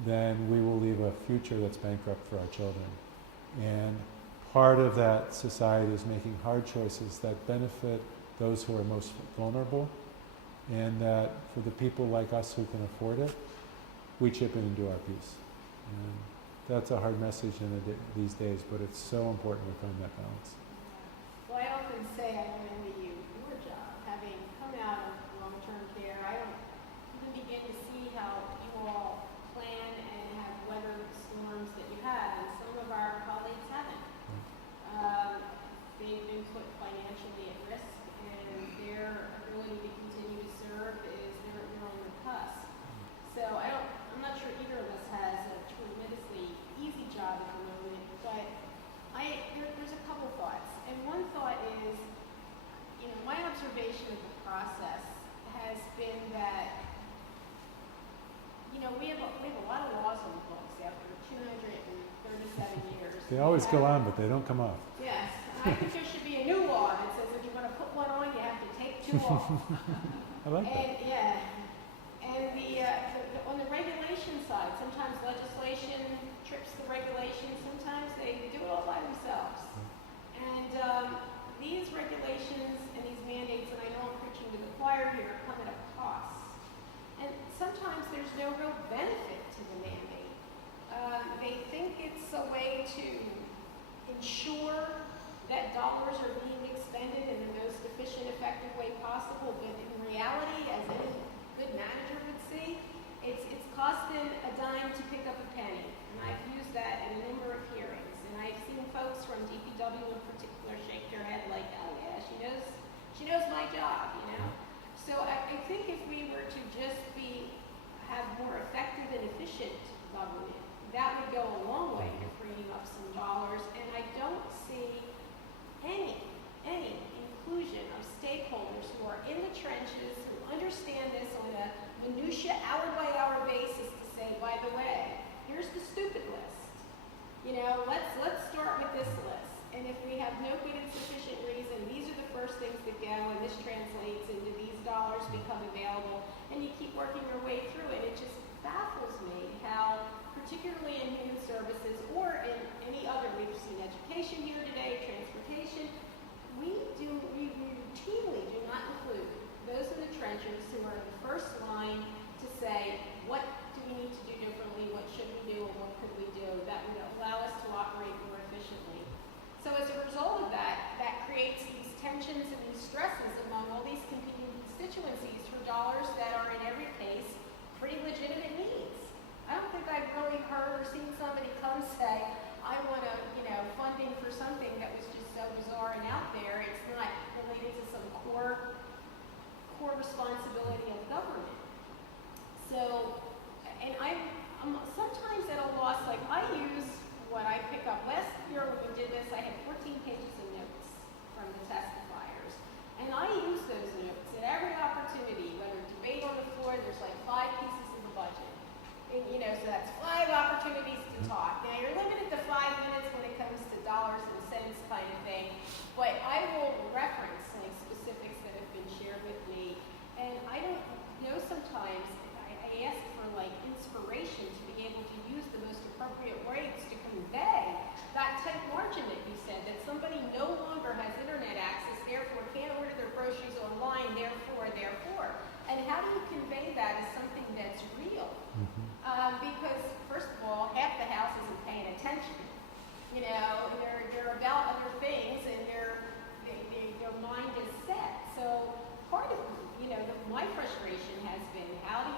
then we will leave a future that's bankrupt for our children. And part of that society is making hard choices that benefit those who are most vulnerable, and that for the people like us who can afford it, we chip in and do our piece. And that's a hard message these days, but it's so important to find that balance. Well, I often say I don't envy you your job. Having come out of long-term care, I don't even begin to see how you all plan and have weathered the storms that you have, and some of our colleagues haven't. They've been put financially at risk, and their ability to continue to serve is they're on the cusp. So I'm not sure either of us has a tremendously easy job at the moment, but there's a couple thoughts. And one thought is, my observation of the process has been that, we have a lot of laws on the books after 237 years. They always go on, but they don't come off. Yes, I think there should be a new law that says if you're going to put one on, you have to take two off. I like that. And on the regulation side, sometimes legislation trips the regulation. Sometimes they do it all by themselves. And these regulations and these mandates, and I know I'm preaching to the choir here, come at a cost. And sometimes there's no real benefit to the mandate. They think it's a way to ensure that dollars are being expended in the most efficient, effective way possible, but in reality, as any good manager would see, it's costing a dime to pick up a penny. And I've used that in a number of hearings. And I've seen folks from DPW in particular shake their head like, oh yeah, she knows my job, So I think if we were to just have more effective and efficient government, that would go a long way to freeing up some dollars. And I don't see any inclusion of stakeholders who are in the trenches, who understand this on a minutia, hour-by-hour basis to say, by the way, here's the stupid list. Let's start with this list. And if we have no good and sufficient reason, these are the first things that go, and this translates into these dollars become available, and you keep working your way through it. It just baffles me how, particularly in human services or in any other literacy and education here today, transportation, we routinely do not include those in the trenches who are in the first line to say, what do we need to do differently, what should we do, and what could we do that would allow us to operate more efficiently. So as a result of that, that creates these tensions and these stresses among all these competing constituencies for dollars that are in every case pretty legitimate needs. I don't think I've really heard or seen somebody come say, I want to, funding for something that was just so bizarre and out there. It's not related to some core responsibility of government. So, and I'm sometimes at a loss, like I use what I pick up. Last year when we did this, I had 14 pages of notes from the testifiers. And I use those notes at every opportunity, whether debate on the floor, there's like 5 pieces of the budget. And, so that's 5 opportunities to talk. Now you're limited to 5 minutes when it comes to dollars and cents kind of thing, but I will reference like specifics that have been shared with me. And I don't know sometimes, I ask for like inspiration to be able to use the most appropriate words to convey that tight margin that you said, that somebody no longer has internet access, therefore can't order their groceries online, therefore. And how do you convey that as something that's real? Because first of all, half the house isn't paying attention. They're about other things and their mind is set. So part of my frustration has been how do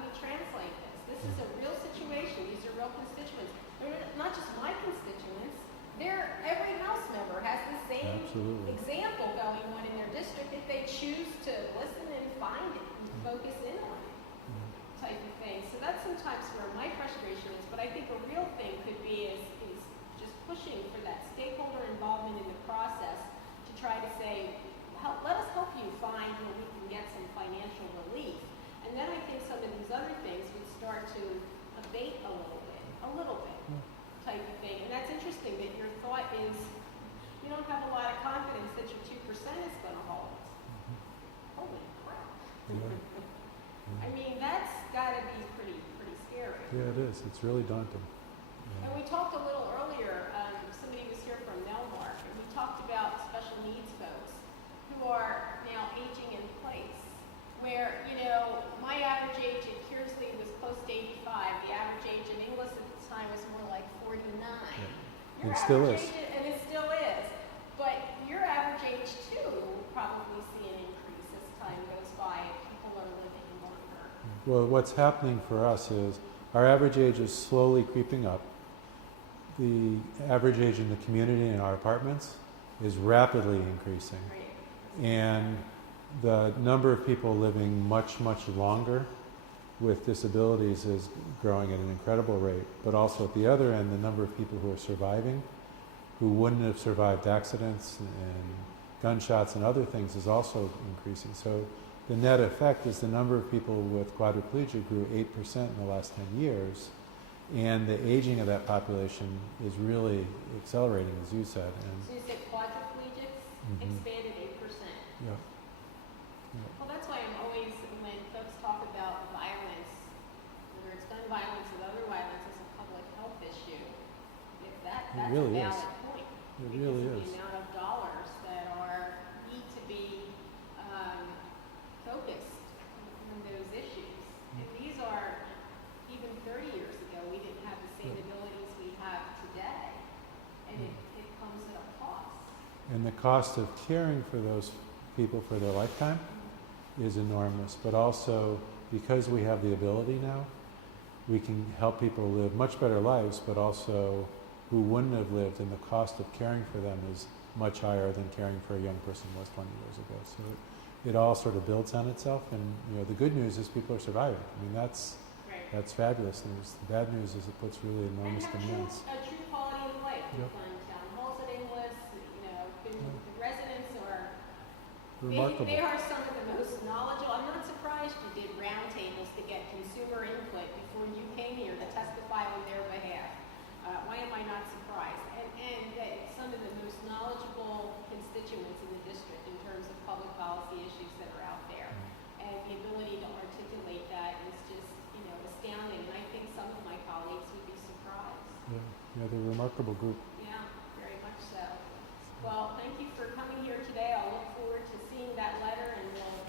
we translate this? This is a real situation. These are real constituents. They're not just my constituents. Every house member has the same example going on in their district if they choose to listen and find it and focus in on it, type of thing. So that's sometimes where my frustration is. But I think a real thing could be is just pushing for that stakeholder involvement in the process to try to say, let us help you find where we can get some financial relief. And then I think some of these other things would start to abate a little bit, type of thing. And that's interesting that your thought is you don't have a lot of confidence that your 2% is going to hold. Holy crap. I mean, that's got to be pretty scary. Yeah, it is. It's really daunting. And we talked a little earlier, somebody was here from Melmark, and we talked about special needs folks who are now aging in place, where, my average age at Kearsley was close to 85. The average age in Inglis at the time was more like 49. Yeah. It still is. And it still is. But your average age, too, will probably see an increase as time goes by and people are living longer. Well, what's happening for us is our average age is slowly creeping up. The average age in the community in our apartments is rapidly increasing. Right. And the number of people living much, much longer with disabilities is growing at an incredible rate. But also at the other end, the number of people who are surviving, who wouldn't have survived accidents and gunshots and other things is also increasing. So the net effect is the number of people with quadriplegia grew 8% in the last 10 years. And the aging of that population is really accelerating, as you said. And so you said quadriplegics expanded 8%. Yeah. Well, that's why I'm always, when folks talk about violence, whether it's gun violence or other violence as a public health issue, if that's really a valid is. point. It really because of is. the amount of dollars that need to be focused on those issues. And these are, even 30 years ago, we didn't have the same abilities we have today. And it comes at a cost. And the cost of caring for those people for their lifetime is enormous, but also because we have the ability now, we can help people live much better lives, but also who wouldn't have lived, and the cost of caring for them is much higher than caring for a young person was 20 years ago. So it all sort of builds on itself, and the good news is people are surviving. I mean, that's fabulous news. The bad news is it puts really enormous demands. A true quality of life. Yep. We've done town halls at Inglis, the residents are Remarkable. They are some of the most knowledgeable. I'm not surprised you did roundtables to get consumer input before you came here to testify on their behalf. Why am I not surprised? And that some of the most knowledgeable constituents in the district in terms of public policy issues that are out there. And the ability to articulate that is just, astounding. And I think some of my colleagues would be Yeah, they're a remarkable group. Yeah, very much so. Well, thank you for coming here today. I'll look forward to seeing that letter, and we'll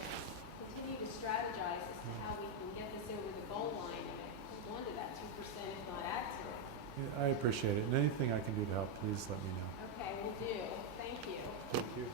continue to strategize as to how we can get this over the goal line and hold on to that 2%, if not add to it. Yeah, I appreciate it, and anything I can do to help, please let me know. Okay, we'll do. Thank you. Thank you.